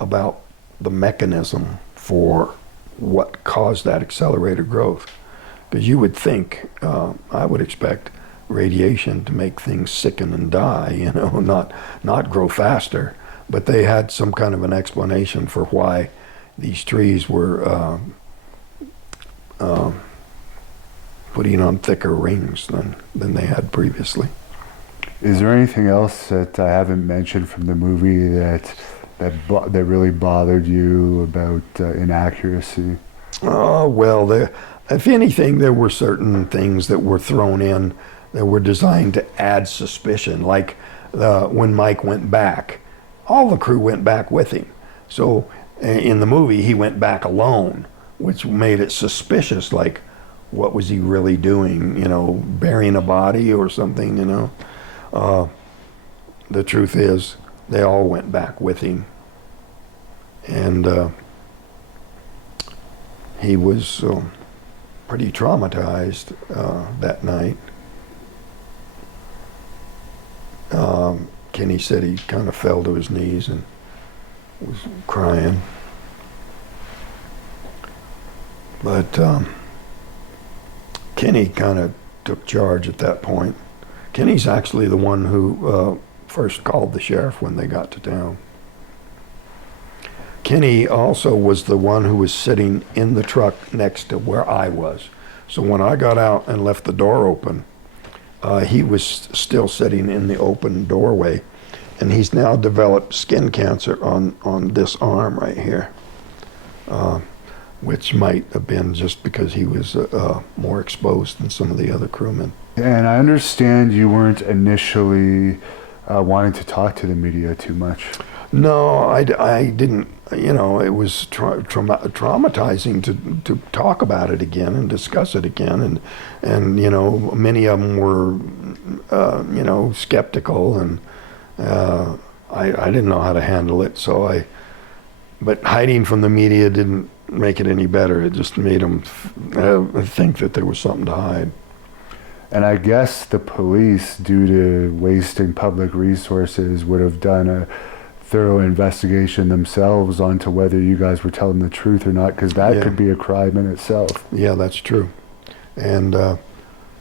about the mechanism for what caused that accelerated growth. Because you would think, I would expect radiation to make things sicken and die, you know, not grow faster. But they had some kind of an explanation for why these trees were putting on thicker rings than they had previously. Is there anything else that I haven't mentioned from the movie that really bothered you about inaccuracy? Well, if anything, there were certain things that were thrown in that were designed to add suspicion. Like when Mike went back, all the crew went back with him. So in the movie, he went back alone, which made it suspicious. Like, what was he really doing? You know, burying a body or something, you know? The truth is, they all went back with him. And he was pretty traumatized that night. Kenny said he kind of fell to his knees and was crying. But Kenny kind of took charge at that point. Kenny's actually the one who first called the sheriff when they got to town. Kenny also was the one who was sitting in the truck next to where I was. So when I got out and left the door open, he was still sitting in the open doorway, and he's now developed skin cancer on this arm right here, which might have been just because he was more exposed than some of the other crewmen. And I understand you weren't initially wanting to talk to the media too much. No, I didn't. You know, it was traumatizing to talk about it again and discuss it again, and you know, many of them were you know, skeptical, and I didn't know how to handle it. So but hiding from the media didn't make it any better. It just made them think that there was something to hide. And I guess the police, due to wasting public resources, would have done a thorough investigation themselves onto whether you guys were telling the truth or not, because that could be a crime in itself. Yeah, that's true. And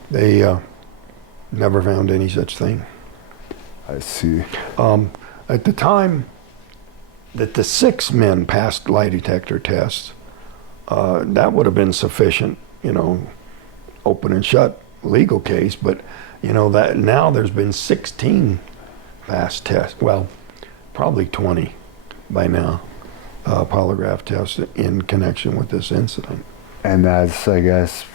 they never found any such thing. I see. At the time that the 6 men passed lie detector tests, that would have been sufficient, you know, open and shut legal case. But you know, that now there's been 16 passed tests. Well, probably 20 by now, polygraph tests in connection with this incident. And that's, I guess,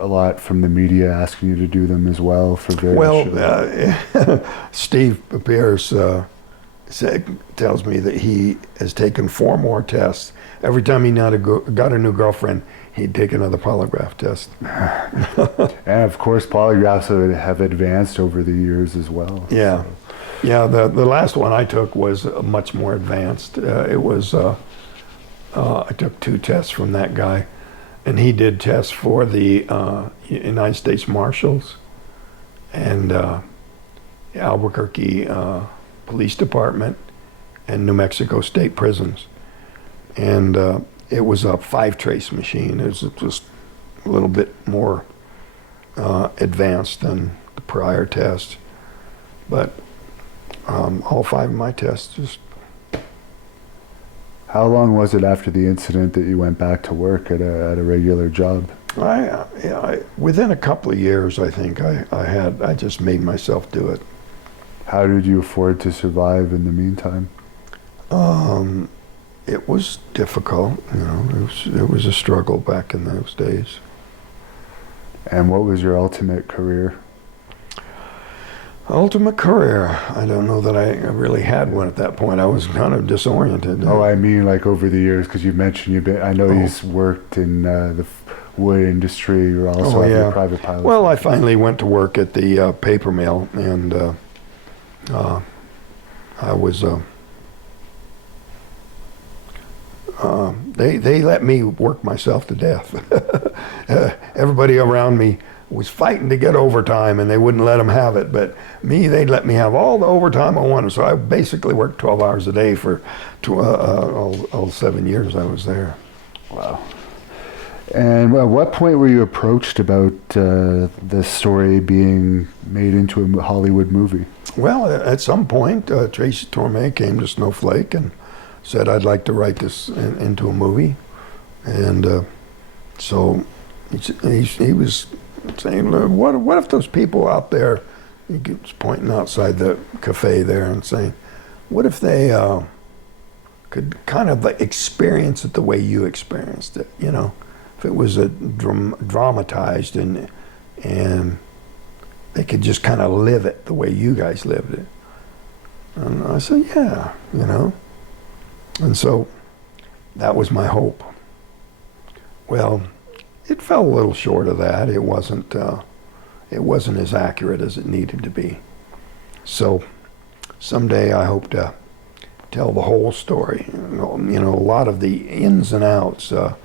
a lot from the media asking you to do them as well for various shows. Steve Pierce tells me that he has taken 4 more tests. Every time he got a new girlfriend, he'd take another polygraph test. And of course, polygraphs have advanced over the years as well. Yeah. So. Yeah, the last one I took was much more advanced. It was, I took 2 tests from that guy, and he did tests for the United States Marshals and Albuquerque Police Department and New Mexico State Prisons. And it was a 5-trace machine. It was just a little bit more advanced than the prior test. But all 5 of my tests just... How long was it after the incident that you went back to work at a regular job? Within a couple of years, I think I just made myself do it. How did you afford to survive in the meantime? It was difficult, you know. It was a struggle back in those days. And what was your ultimate career? Ultimate career? I don't know that I really had one at that point. I was kind of disoriented. Oh, I mean, like over the years, because you mentioned I know you've worked in the wood industry. You also have your private pilot. Well, I finally went to work at the paper mill, and I was. They let me work myself to death. Everybody around me was fighting to get overtime, and they wouldn't let them have it. But me, they'd let me have all the overtime I wanted. So I basically worked 12 hours a day for all 7 years I was there. Wow. And at what point were you approached about the story being made into a Hollywood movie? Well, at some point, Tracy Torme came to Snowflake and said I'd like to write this into a movie, and so he was saying, what if those people out there, he was pointing outside the cafe there and saying, what if they could kind of experience it the way you experienced it, you know, if it was dramatized and they could just kind of live it the way you guys lived it. And I said, yeah, you know. And so that was my hope. Well, it fell a little short of that. It wasn't as accurate as it needed to be. So someday I hope to tell the whole story. You know, a lot of the ins and outs of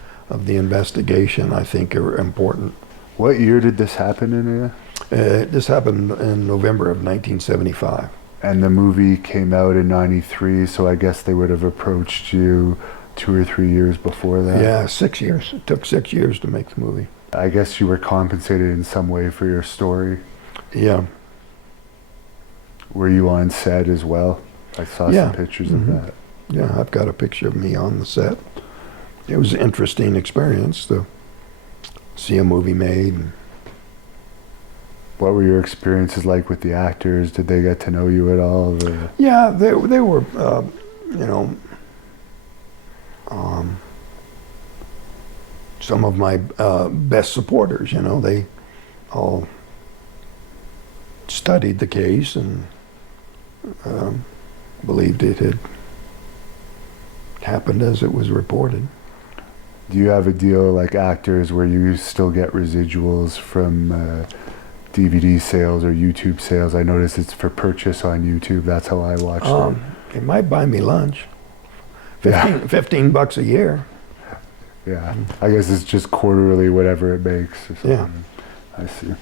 the investigation, I think, are important. What year did this happen in? This happened in November of 1975. And the movie came out in 93, so I guess they would have approached you 2 or 3 years before that. Yeah, 6 years. It took 6 years to make the movie. I guess you were compensated in some way for your story. Yeah. Were you on set as well? I saw some pictures of that. Yeah, I've got a picture of me on the set. It was an interesting experience to see a movie made. What were your experiences like with the actors? Did they get to know you at all? Or? Yeah, they were, you know, some of my best supporters, you know. They all studied the case and believed it had happened as it was reported. Do you have a deal like actors where you still get residuals from DVD sales or YouTube sales? I notice it's for purchase on YouTube. That's how I watch them. It might buy me lunch. 15 bucks a year. Yeah, I guess it's just quarterly, whatever it makes. Or something. Yeah. I see.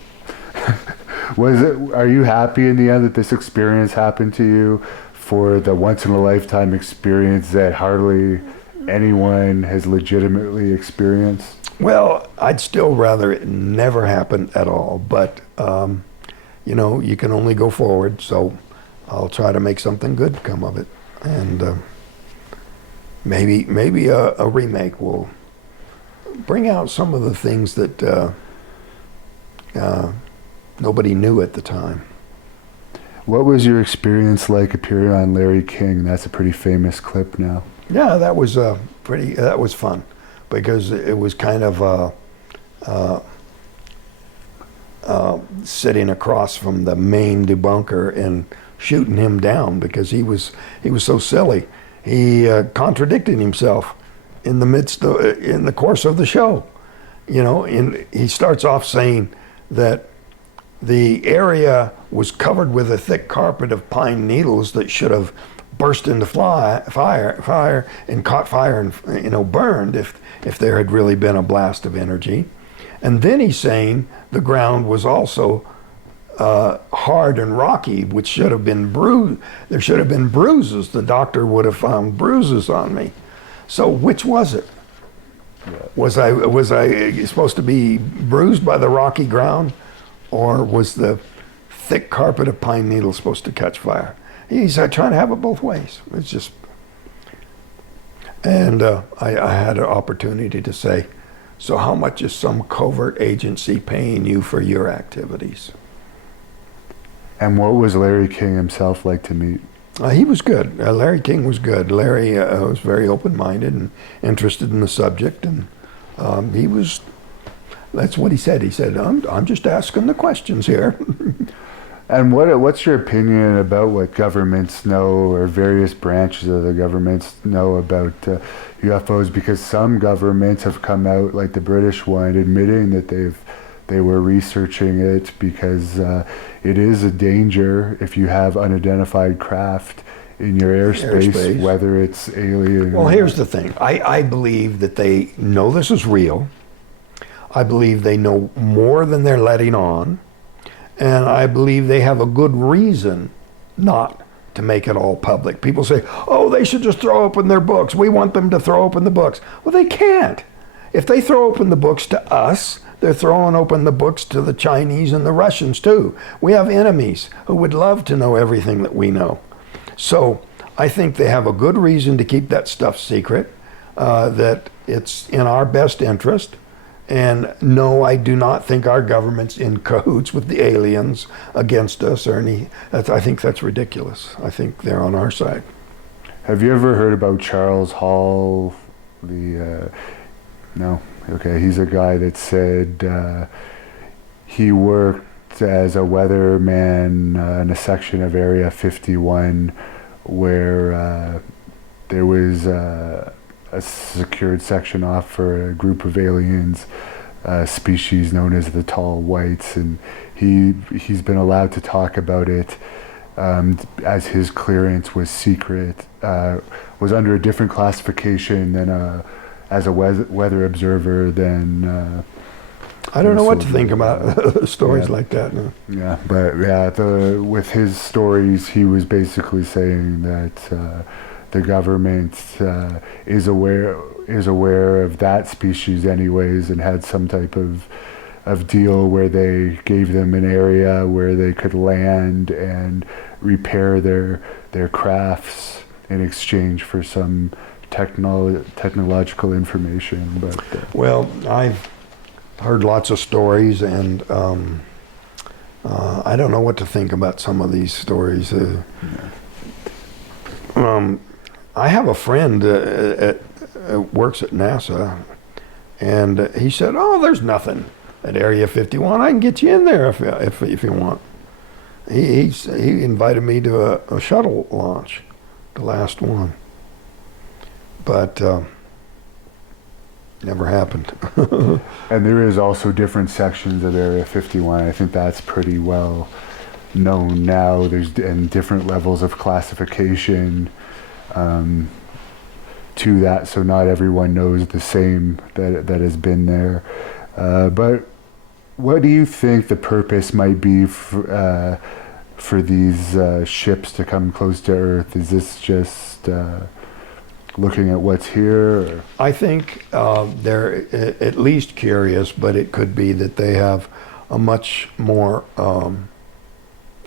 Are you happy in the end that this experience happened to you for the once-in-a-lifetime experience that hardly anyone has legitimately experienced? Well, I'd still rather it never happened at all, but you know, you can only go forward, so I'll try to make something good come of it, and maybe a remake will bring out some of the things that nobody knew at the time. What was your experience like appearing on Larry King? That's a pretty famous clip now. Yeah, that was that was fun, because it was kind of sitting across from the main debunker and shooting him down because he was so silly. He contradicted himself in the course of the show, you know. And he starts off saying that the area was covered with a thick carpet of pine needles that should have burst into fire and caught fire and, you know, burned if there had really been a blast of energy. And then he's saying the ground was also hard and rocky, which should have been bruised. There should have been bruises. The doctor would have found bruises on me. So which was it? Was I supposed to be bruised by the rocky ground, or was the thick carpet of pine needles supposed to catch fire? He's trying to have it both ways. It's just, and I had an opportunity to say, so how much is some covert agency paying you for your activities? And what was Larry King himself like to meet? He was good. Larry King was good. Larry was very open-minded and interested in the subject, and he was, that's what he said. He said, I'm just asking the questions here. And what's your opinion about what governments know, or various branches of the governments know about UFOs? Because some governments have come out, like the British one, admitting that they were researching it because it is a danger if you have unidentified craft in your airspace. Whether it's alien. Well, here's the thing. I believe that they know this is real. I believe they know more than they're letting on. And I believe they have a good reason not to make it all public. People say, oh, they should just throw open their books. We want them to throw open the books. Well, they can't. If they throw open the books to us, they're throwing open the books to the Chinese and the Russians too. We have enemies who would love to know everything that we know. So I think they have a good reason to keep that stuff secret, that it's in our best interest. And no, I do not think our government's in cahoots with the aliens against us or any. I think that's ridiculous. I think they're on our side. Have you ever heard about Charles Hall? No? Okay, he's a guy that said he worked as a weatherman in a section of Area 51 where there was a secured section off for a group of aliens, species known as the Tall Whites, and he's been allowed to talk about it as his clearance was secret, was under a different classification than as a weather observer than. I don't know what to think about stories like that. No. Yeah, but with his stories, he was basically saying that the government is aware of that species anyways, and had some type of deal where they gave them an area where they could land and repair their crafts in exchange for some technological information. But well, I've heard lots of stories, and I don't know what to think about some of these stories. I have a friend works at NASA, and he said, "Oh, there's nothing at Area 51. I can get you in there if you want." He invited me to a shuttle launch, the last one, but never happened. And there is also different sections of Area 51. I think that's pretty well known now. There's and different levels of classification to that, so not everyone knows the same that has been there. But what do you think the purpose might be for these ships to come close to Earth? Is this just looking at what's here? Or? I think they're at least curious, but it could be that they have a much more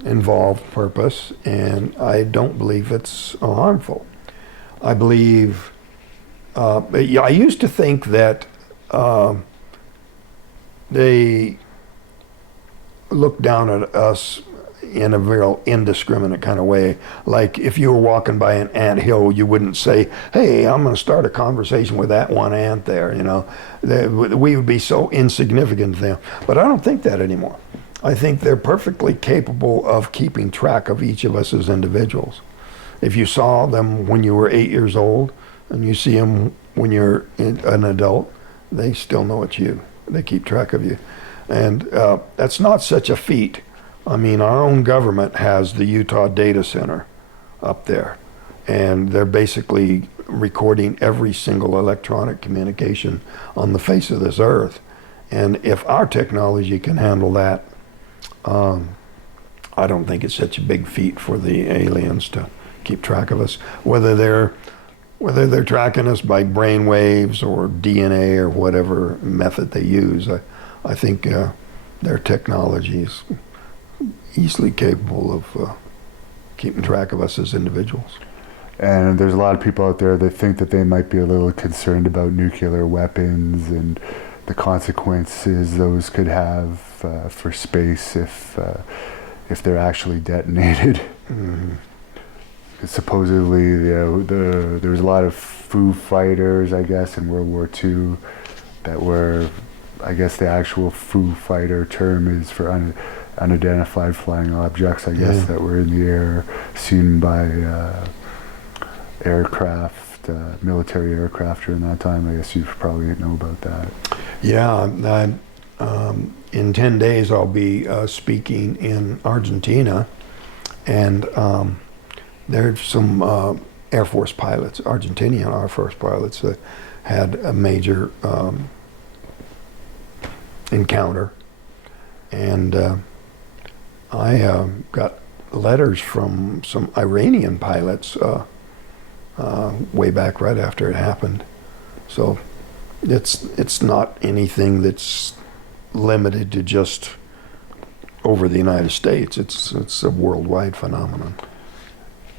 involved purpose, and I don't believe it's harmful. I believe, I used to think that they look down at us in a real indiscriminate kind of way. Like if you were walking by an ant hill, you wouldn't say, "Hey, I'm going to start a conversation with that one ant there." You know, we would be so insignificant to them. But I don't think that anymore. I think they're perfectly capable of keeping track of each of us as individuals. If you saw them when you were 8 years old and you see them when you're an adult, they still know it's you. They keep track of you. And that's not such a feat. I mean, our own government has the Utah Data Center up there, and they're basically recording every single electronic communication on the face of this earth. And if our technology can handle that, I don't think it's such a big feat for the aliens to keep track of us. Whether they're tracking us by brain waves or DNA or whatever method they use, I think their technology is easily capable of keeping track of us as individuals. And there's a lot of people out there that think that they might be a little concerned about nuclear weapons and the consequences those could have for space if they're actually detonated. Mm-hmm. Supposedly, there was a lot of Foo Fighters, I guess, in World War II that were, I guess the actual Foo Fighter term is for unidentified flying objects, I guess, that were in the air, seen by aircraft, military aircraft during that time. I guess you probably know about that. Yeah, in 10 days I'll be speaking in Argentina, and there's some Air Force pilots, Argentinian Air Force pilots, that had a major encounter, and I got letters from some Iranian pilots way back right after it happened. So it's not anything that's limited to just over the United States. It's a worldwide phenomenon.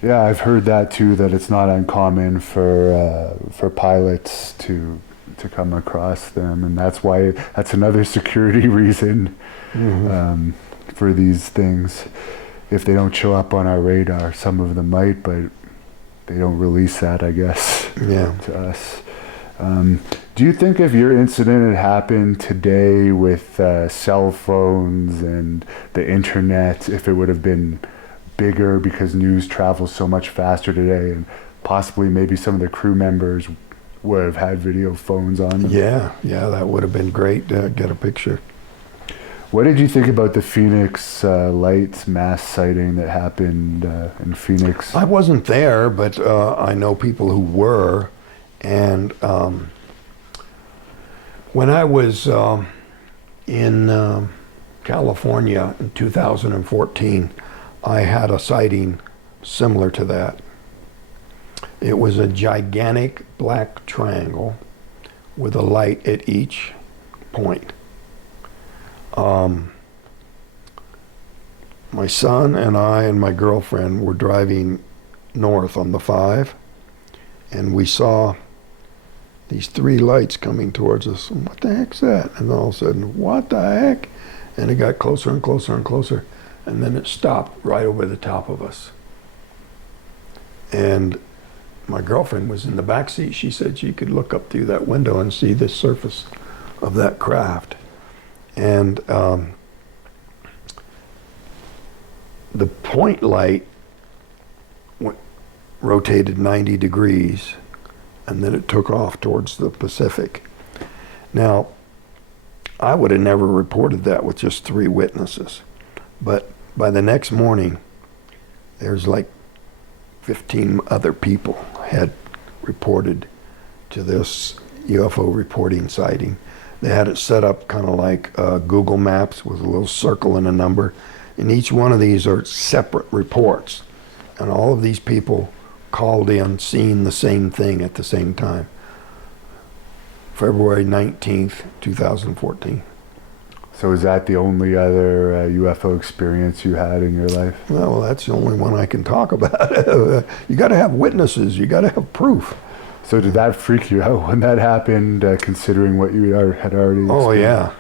Yeah, I've heard that too. That it's not uncommon for pilots to come across them, and that's another security reason for these things. If they don't show up on our radar, some of them might, but they don't release that, I guess, to us. Do you think if your incident had happened today with cell phones and the internet, if it would have been bigger because news travels so much faster today, and possibly maybe some of the crew members would have had video phones on them? Yeah, that would have been great to get a picture. What did you think about the Phoenix Lights mass sighting that happened in Phoenix? I wasn't there, but I know people who were. And when I was in California in 2014, I had a sighting similar to that. It was a gigantic black triangle with a light at each point. My son and I and my girlfriend were driving north on the 5, and we saw these 3 lights coming towards us. What the heck's that? And all of a sudden, what the heck? And it got closer and closer and closer, and then it stopped right over the top of us. And my girlfriend was in the back seat. She said she could look up through that window and see the surface of that craft. And the point light rotated 90 degrees, and then it took off towards the Pacific. Now, I would have never reported that with just 3 witnesses. But by the next morning, there's like 15 other people had reported to this UFO reporting sighting. They had it set up kind of like Google Maps with a little circle and a number. And each one of these are separate reports. And all of these people called in seeing the same thing at the same time. February 19th, 2014. So is that the only other UFO experience you had in your life? Well, that's the only one I can talk about. You got to have witnesses. You got to have proof. So did that freak you out when that happened, considering what you had already experienced? Oh, yeah.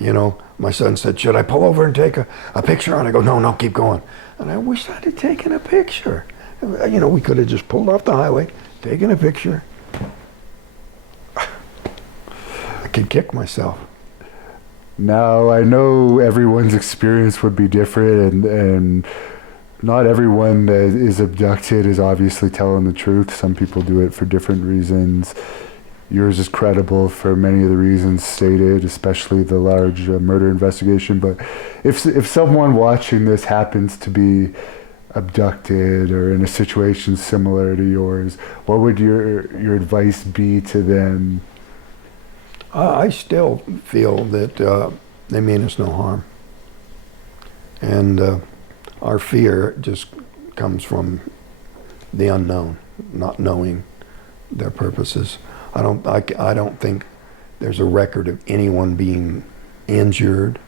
You know, my son said, should I pull over and take a picture? And I go, no, keep going. And I wish I'd have taken a picture. You know, we could have just pulled off the highway, taken a picture. I could kick myself. Now, I know everyone's experience would be different, and not everyone that is abducted is obviously telling the truth. Some people do it for different reasons. Yours is credible for many of the reasons stated, especially the large murder investigation. But if someone watching this happens to be abducted or in a situation similar to yours, what would your advice be to them? I still feel that they mean us no harm. And our fear just comes from the unknown, not knowing their purposes. I don't think there's a record of anyone being injured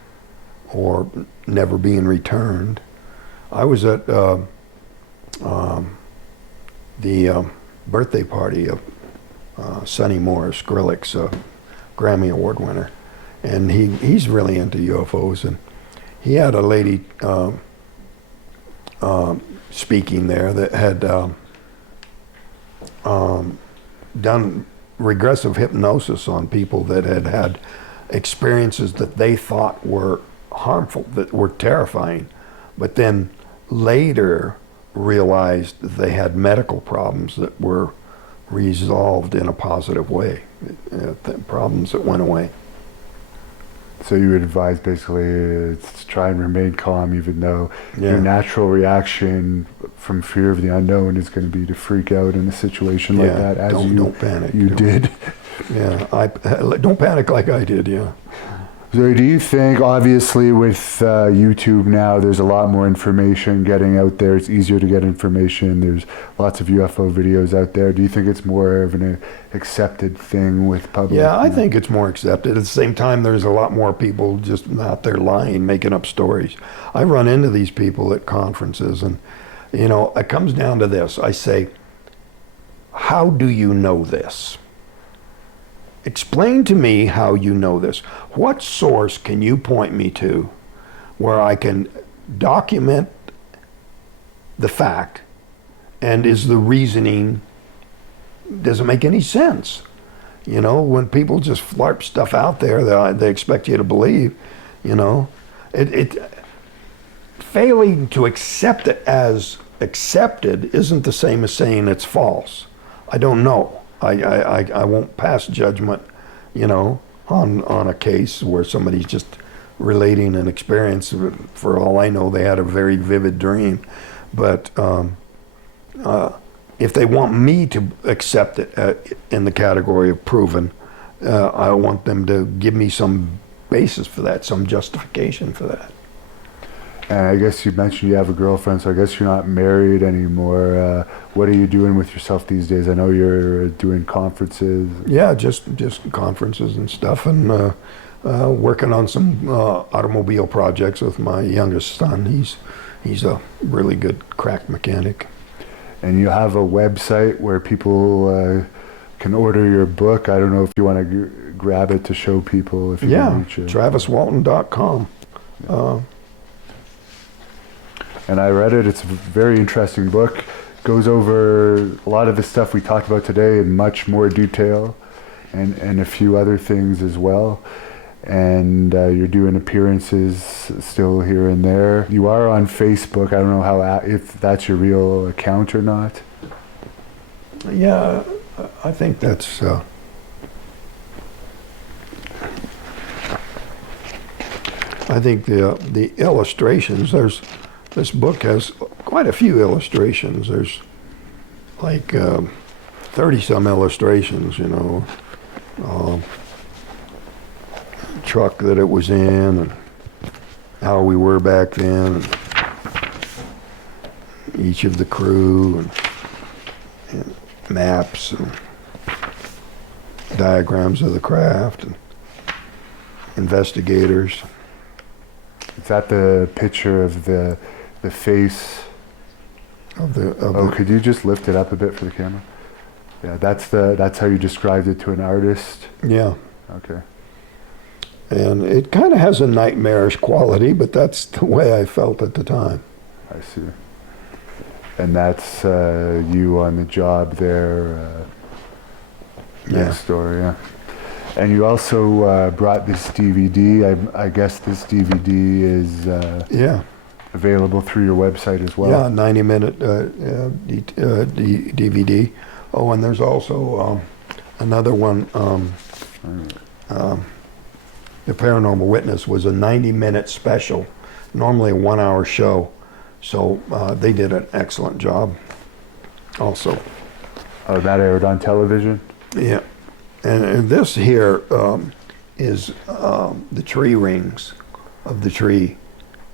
or never being returned. I was at the birthday party of Sonny Morris, Skrillex, Grammy Award winner, and he's really into UFOs, and he had a lady speaking there that had done regressive hypnosis on people that had had experiences that they thought were harmful, that were terrifying, but then later realized that they had medical problems that were resolved in a positive way, problems that went away. So you would advise basically to try and remain calm, even though your natural reaction from fear of the unknown is going to be to freak out in a situation like that, as don't panic. You did. Yeah, don't panic like I did. Yeah. So do you think, obviously with YouTube now, there's a lot more information getting out there. It's easier to get information. There's lots of UFO videos out there. Do you think it's more of an accepted thing with public? Yeah, I think it's more accepted. At the same time, there's a lot more people just out there lying, making up stories. I run into these people at conferences, and You know, it comes down to this. I say, how do you know this? Explain to me how you know this. What source can you point me to where I can document the fact, and is the reasoning, does it make any sense? You know, when people just flarp stuff out there that they expect you to believe, you know, failing to accept it as accepted isn't the same as saying it's false. I don't know. I won't pass judgment, you know, on a case where somebody's just relating an experience. For all I know, they had a very vivid dream. But if they want me to accept it in the category of proven, I want them to give me some basis for that, some justification for that. And I guess you mentioned you have a girlfriend, so I guess you're not married anymore. What are you doing with yourself these days? I know you're doing conferences. Yeah, just conferences and stuff, and working on some automobile projects with my youngest son. He's a really good crack mechanic. And you have a website where people can order your book. I don't know if you want to grab it to show people if you can reach it. TravisWalton.com. And I read it. It's a very interesting book. Goes over a lot of the stuff we talked about today in much more detail, and a few other things as well. And you're doing appearances still here and there. You are on Facebook. I don't know if that's your real account or not. Yeah, I think that's. I think the illustrations. This book has quite a few illustrations. There's like 30-some illustrations, you know. Truck that it was in, and how we were back then, and each of the crew, and maps, and diagrams of the craft, and investigators. Is that the picture of the face? Could you just lift it up a bit for the camera? Yeah, that's how you described it to an artist? Yeah. Okay. And it kind of has a nightmarish quality, but that's the way I felt at the time. I see. And that's you on the job there next door, yeah. And you also brought this DVD. I guess this DVD is available through your website as well. Yeah, 90-minute DVD. Oh, and there's also another one. The Paranormal Witness was a 90-minute special, normally a 1-hour show. So they did an excellent job also. Oh, that aired on television? Yeah. And this here is the tree rings of the tree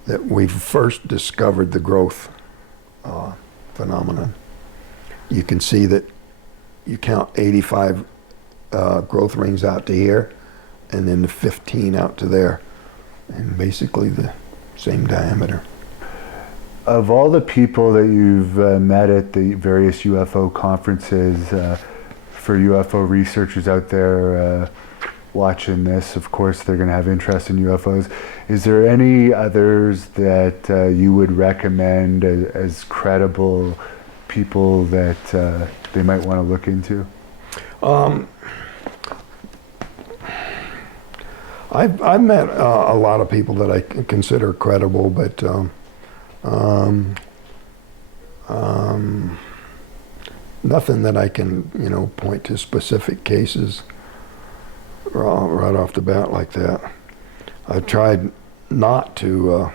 that we first discovered the growth phenomenon. You can see that you count 85 growth rings out to here, and then the 15 out to there, and basically the same diameter. Of all the people that you've met at the various UFO conferences, for UFO researchers out there watching this, of course they're going to have interest in UFOs. Is there any others that you would recommend as credible people that they might want to look into? I've met a lot of people that I consider credible, but nothing that I can, point to specific cases right off the bat like that. I've tried not to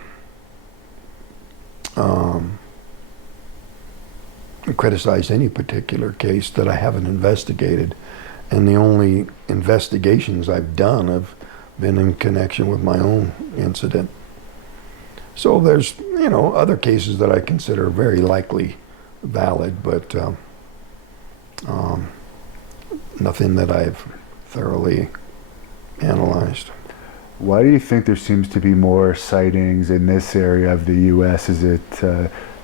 criticize any particular case that I haven't investigated, and the only investigations I've done have been in connection with my own incident. So there's, other cases that I consider very likely valid, but nothing that I've thoroughly analyzed. Why do you think there seems to be more sightings in this area of the U.S.? Is it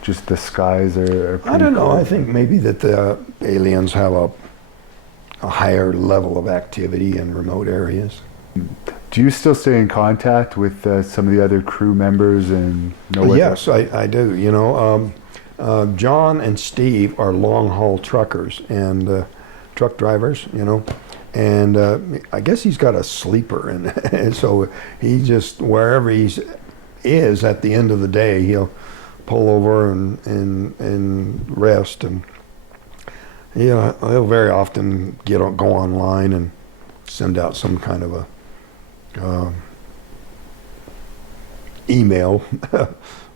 just the skies are I pretty don't know. cool? I think maybe that the aliens have a higher level of activity in remote areas. Do you still stay in contact with some of the other crew members and know what? Yes, I do. You know, John and Steve are long haul truckers and truck drivers. You know, and I guess he's got a sleeper, and so he just wherever is at the end of the day, he'll pull over and rest, and he'll very often go online and send out some kind of a email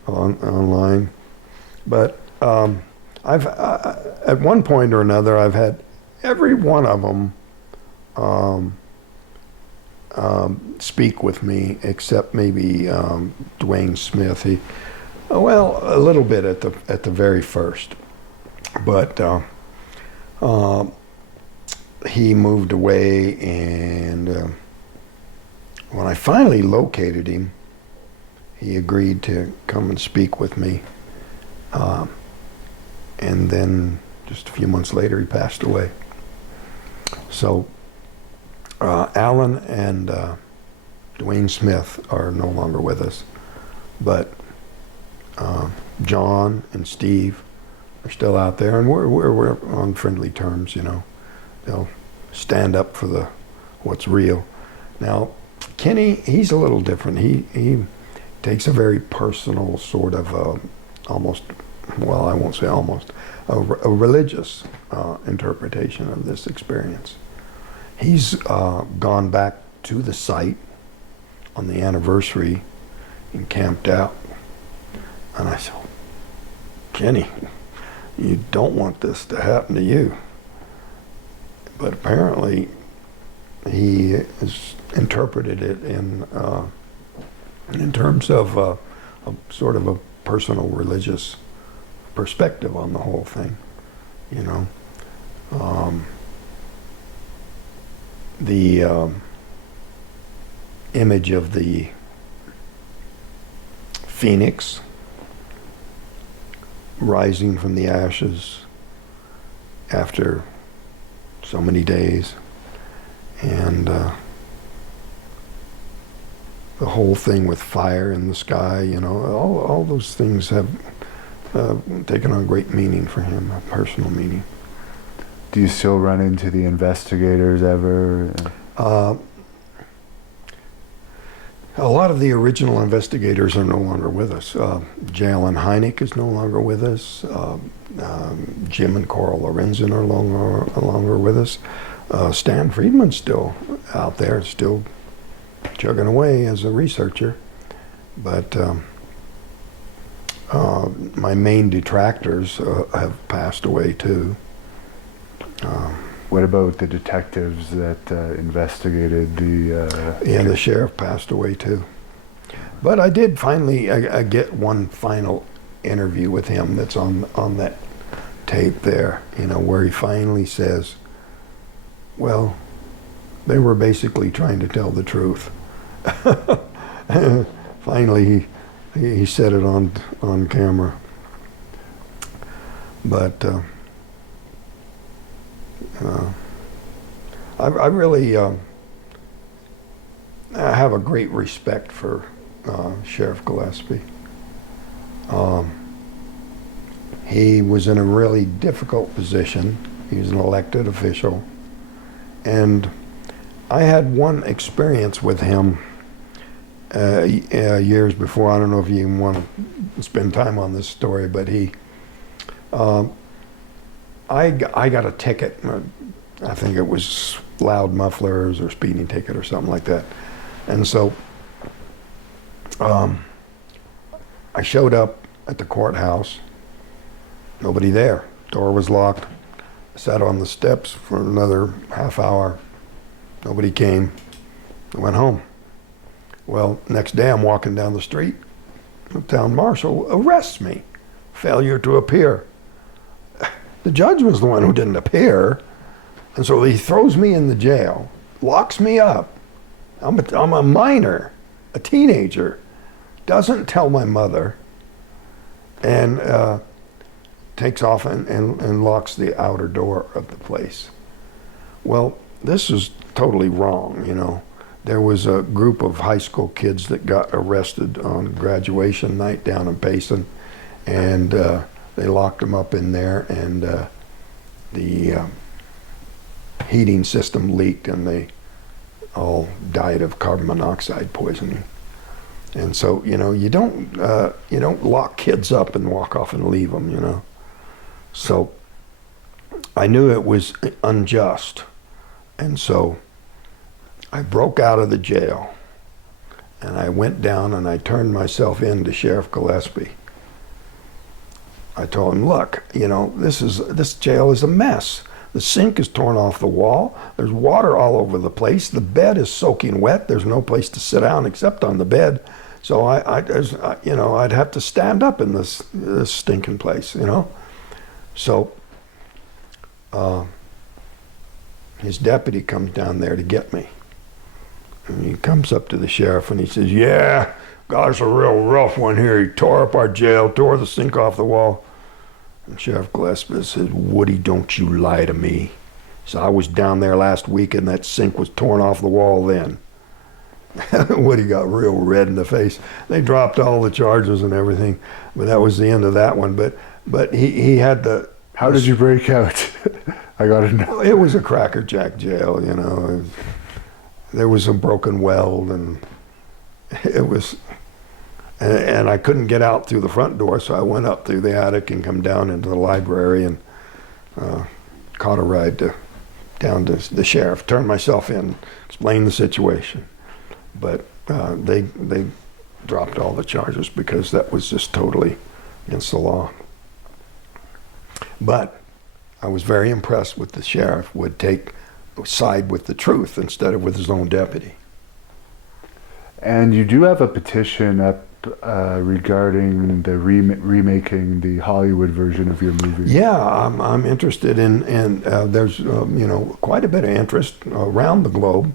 online. But I've at one point or another, I've had every one of them speak with me, except maybe Dwayne Smith. Well, a little bit at the very first, but he moved away, and when I finally located him, he agreed to come and speak with me, and then just a few months later, he passed away. So Alan and Dwayne Smith are no longer with us, but John and Steve are still out there, and we're on friendly terms. You know, they'll stand up for what's real. Now, Kenny, he's a little different. He takes a very personal sort of almost, well, I won't say almost, a religious interpretation of this experience. He's gone back to the site on the anniversary and camped out. And I said, Kenny, you don't want this to happen to you. But apparently he has interpreted it in terms of a sort of a personal religious perspective on the whole thing, you know. The image of the phoenix rising from the ashes after so many days, and the whole thing with fire in the sky, you know, all those things have taken on great meaning for him, a personal meaning. Do you still run into the investigators ever? A lot of the original investigators are no longer with us. Jalen Heineck is no longer with us. Jim and Coral Lorenzen are no longer with us. Stan Friedman's still out there, still chugging away as a researcher. But my main detractors have passed away too. What about the detectives that investigated the... Yeah, the sheriff passed away too. But I did finally I get one final interview with him that's on that tape there, you know, where he finally says, well, they were basically trying to tell the truth. Finally, he said it on camera. But I really I have a great respect for Sheriff Gillespie. He was in a really difficult position. He was an elected official. And I had one experience with him years before. I don't know if you even want to spend time on this story, but I got a ticket. I think it was loud mufflers or speeding ticket or something like that. And so I showed up at the courthouse. Nobody there. Door was locked. I sat on the steps for another half hour. Nobody came. I went home. Well, next day I'm walking down the street. The town marshal arrests me. Failure to appear. The judge was the one who didn't appear. And so he throws me in the jail, locks me up. I'm a minor, a teenager, doesn't tell my mother. and takes off and locks the outer door of the place. Well, this is totally wrong, you know. There was a group of high school kids that got arrested on graduation night down in Payson, and they locked them up in there, and the heating system leaked, and they all died of carbon monoxide poisoning. And so, you know, you don't lock kids up and walk off and leave them, you know. So I knew it was unjust, and so I broke out of the jail, and I went down and I turned myself in to Sheriff Gillespie. I told him, look, you know, this jail is a mess. The sink is torn off the wall. There's water all over the place. The bed is soaking wet. There's no place to sit down except on the bed. So I'd have to stand up in this stinking place, you know. So his deputy comes down there to get me. And he comes up to the sheriff and he says, yeah, guy's a real rough one here. He tore up our jail, tore the sink off the wall. And Sheriff Gillespie says, Woody, don't you lie to me. So I was down there last week and that sink was torn off the wall then. Woody got real red in the face. They dropped all the charges and everything, but that was the end of that one. But he had the... How did you break out? I gotta know. It was a Cracker Jack jail, you know. There was a broken weld, and it was... And I couldn't get out through the front door, so I went up through the attic and come down into the library and caught a ride down to the sheriff, turned myself in, explained the situation. But they dropped all the charges because that was just totally against the law. But I was very impressed with the sheriff would side with the truth instead of with his own deputy. And you do have a petition up regarding the remaking the Hollywood version of your movie. Yeah, I'm interested in, and there's quite a bit of interest around the globe,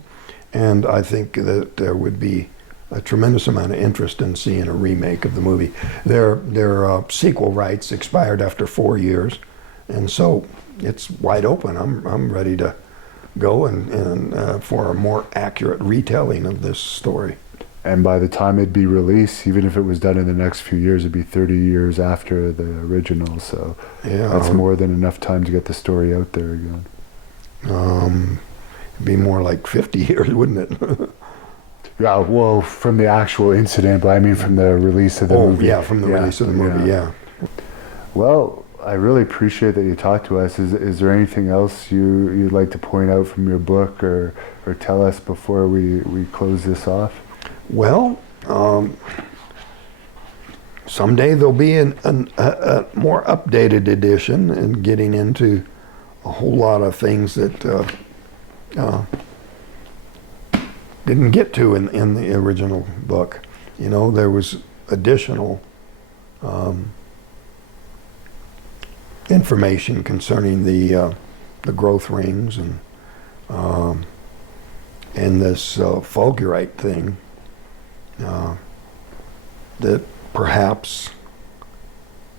and I think that there would be a tremendous amount of interest in seeing a remake of the movie. Their sequel rights expired after 4 years, and so it's wide open. I'm ready to go and for a more accurate retelling of this story. And by the time it'd be released, even if it was done in the next few years, it'd be 30 years after the original. So yeah, that's more than enough time to get the story out there again. It'd be more like 50 years, wouldn't it? Yeah, well, from the actual incident, but I mean from the release of the movie. Yeah, from the release of the movie, yeah. Well, I really appreciate that you talked to us. Is there anything else you'd like to point out from your book or tell us before we close this off? Well, someday there'll be a more updated edition and getting into a whole lot of things that didn't get to in the original book. You know, there was additional information concerning the growth rings and this fulgurite thing. That perhaps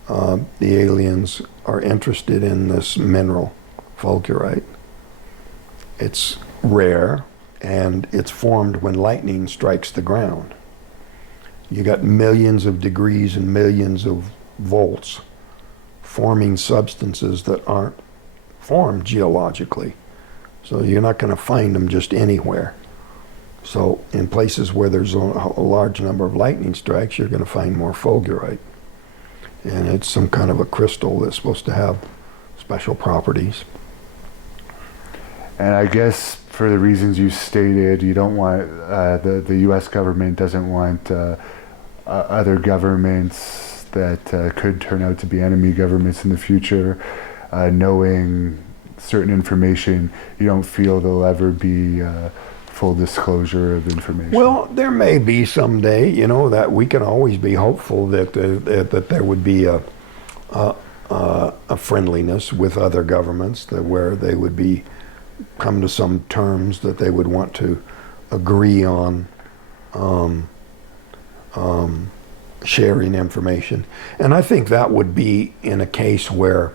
the aliens are interested in this mineral, fulgurite. It's rare, and it's formed when lightning strikes the ground. You got millions of degrees and millions of volts forming substances that aren't formed geologically. So you're not going to find them just anywhere. So in places where there's a large number of lightning strikes, you're going to find more fulgurite. And it's some kind of a crystal that's supposed to have special properties. And I guess for the reasons you stated, you don't want, the U.S. government doesn't want other governments that could turn out to be enemy governments in the future, knowing certain information. You don't feel there'll ever be full disclosure of information? Well, there may be someday, you know, that we can always be hopeful that that there would be a friendliness with other governments, that where they would come to some terms that they would want to agree on sharing information. And I think that would be in a case where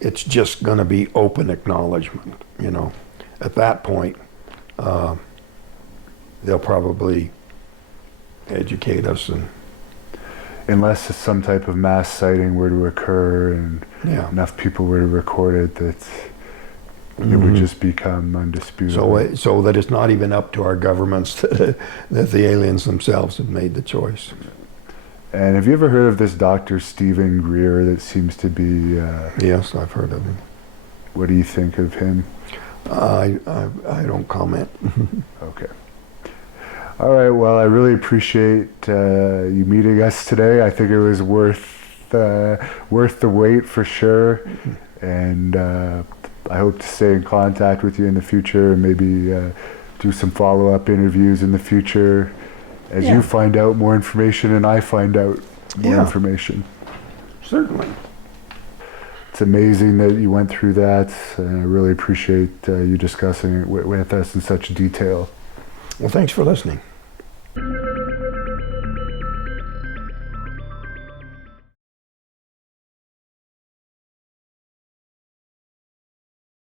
it's just going to be open acknowledgement, you know. At that point, they'll probably educate us, and unless some type of mass sighting were to occur and yeah. enough people were to record it, that it would just become undisputable. So that it's not even up to our governments that the aliens themselves have made the choice. And have you ever heard of this Dr. Stephen Greer that seems to be... Yes, I've heard of him. What do you think of him? I don't comment. Okay. All right, well, I really appreciate you meeting us today. I think it was worth the wait for sure. And I hope to stay in contact with you in the future and maybe do some follow-up interviews in the future as you find out more information and I find out more information. Certainly. It's amazing that you went through that, and I really appreciate you discussing it with us in such detail. Well, thanks for listening.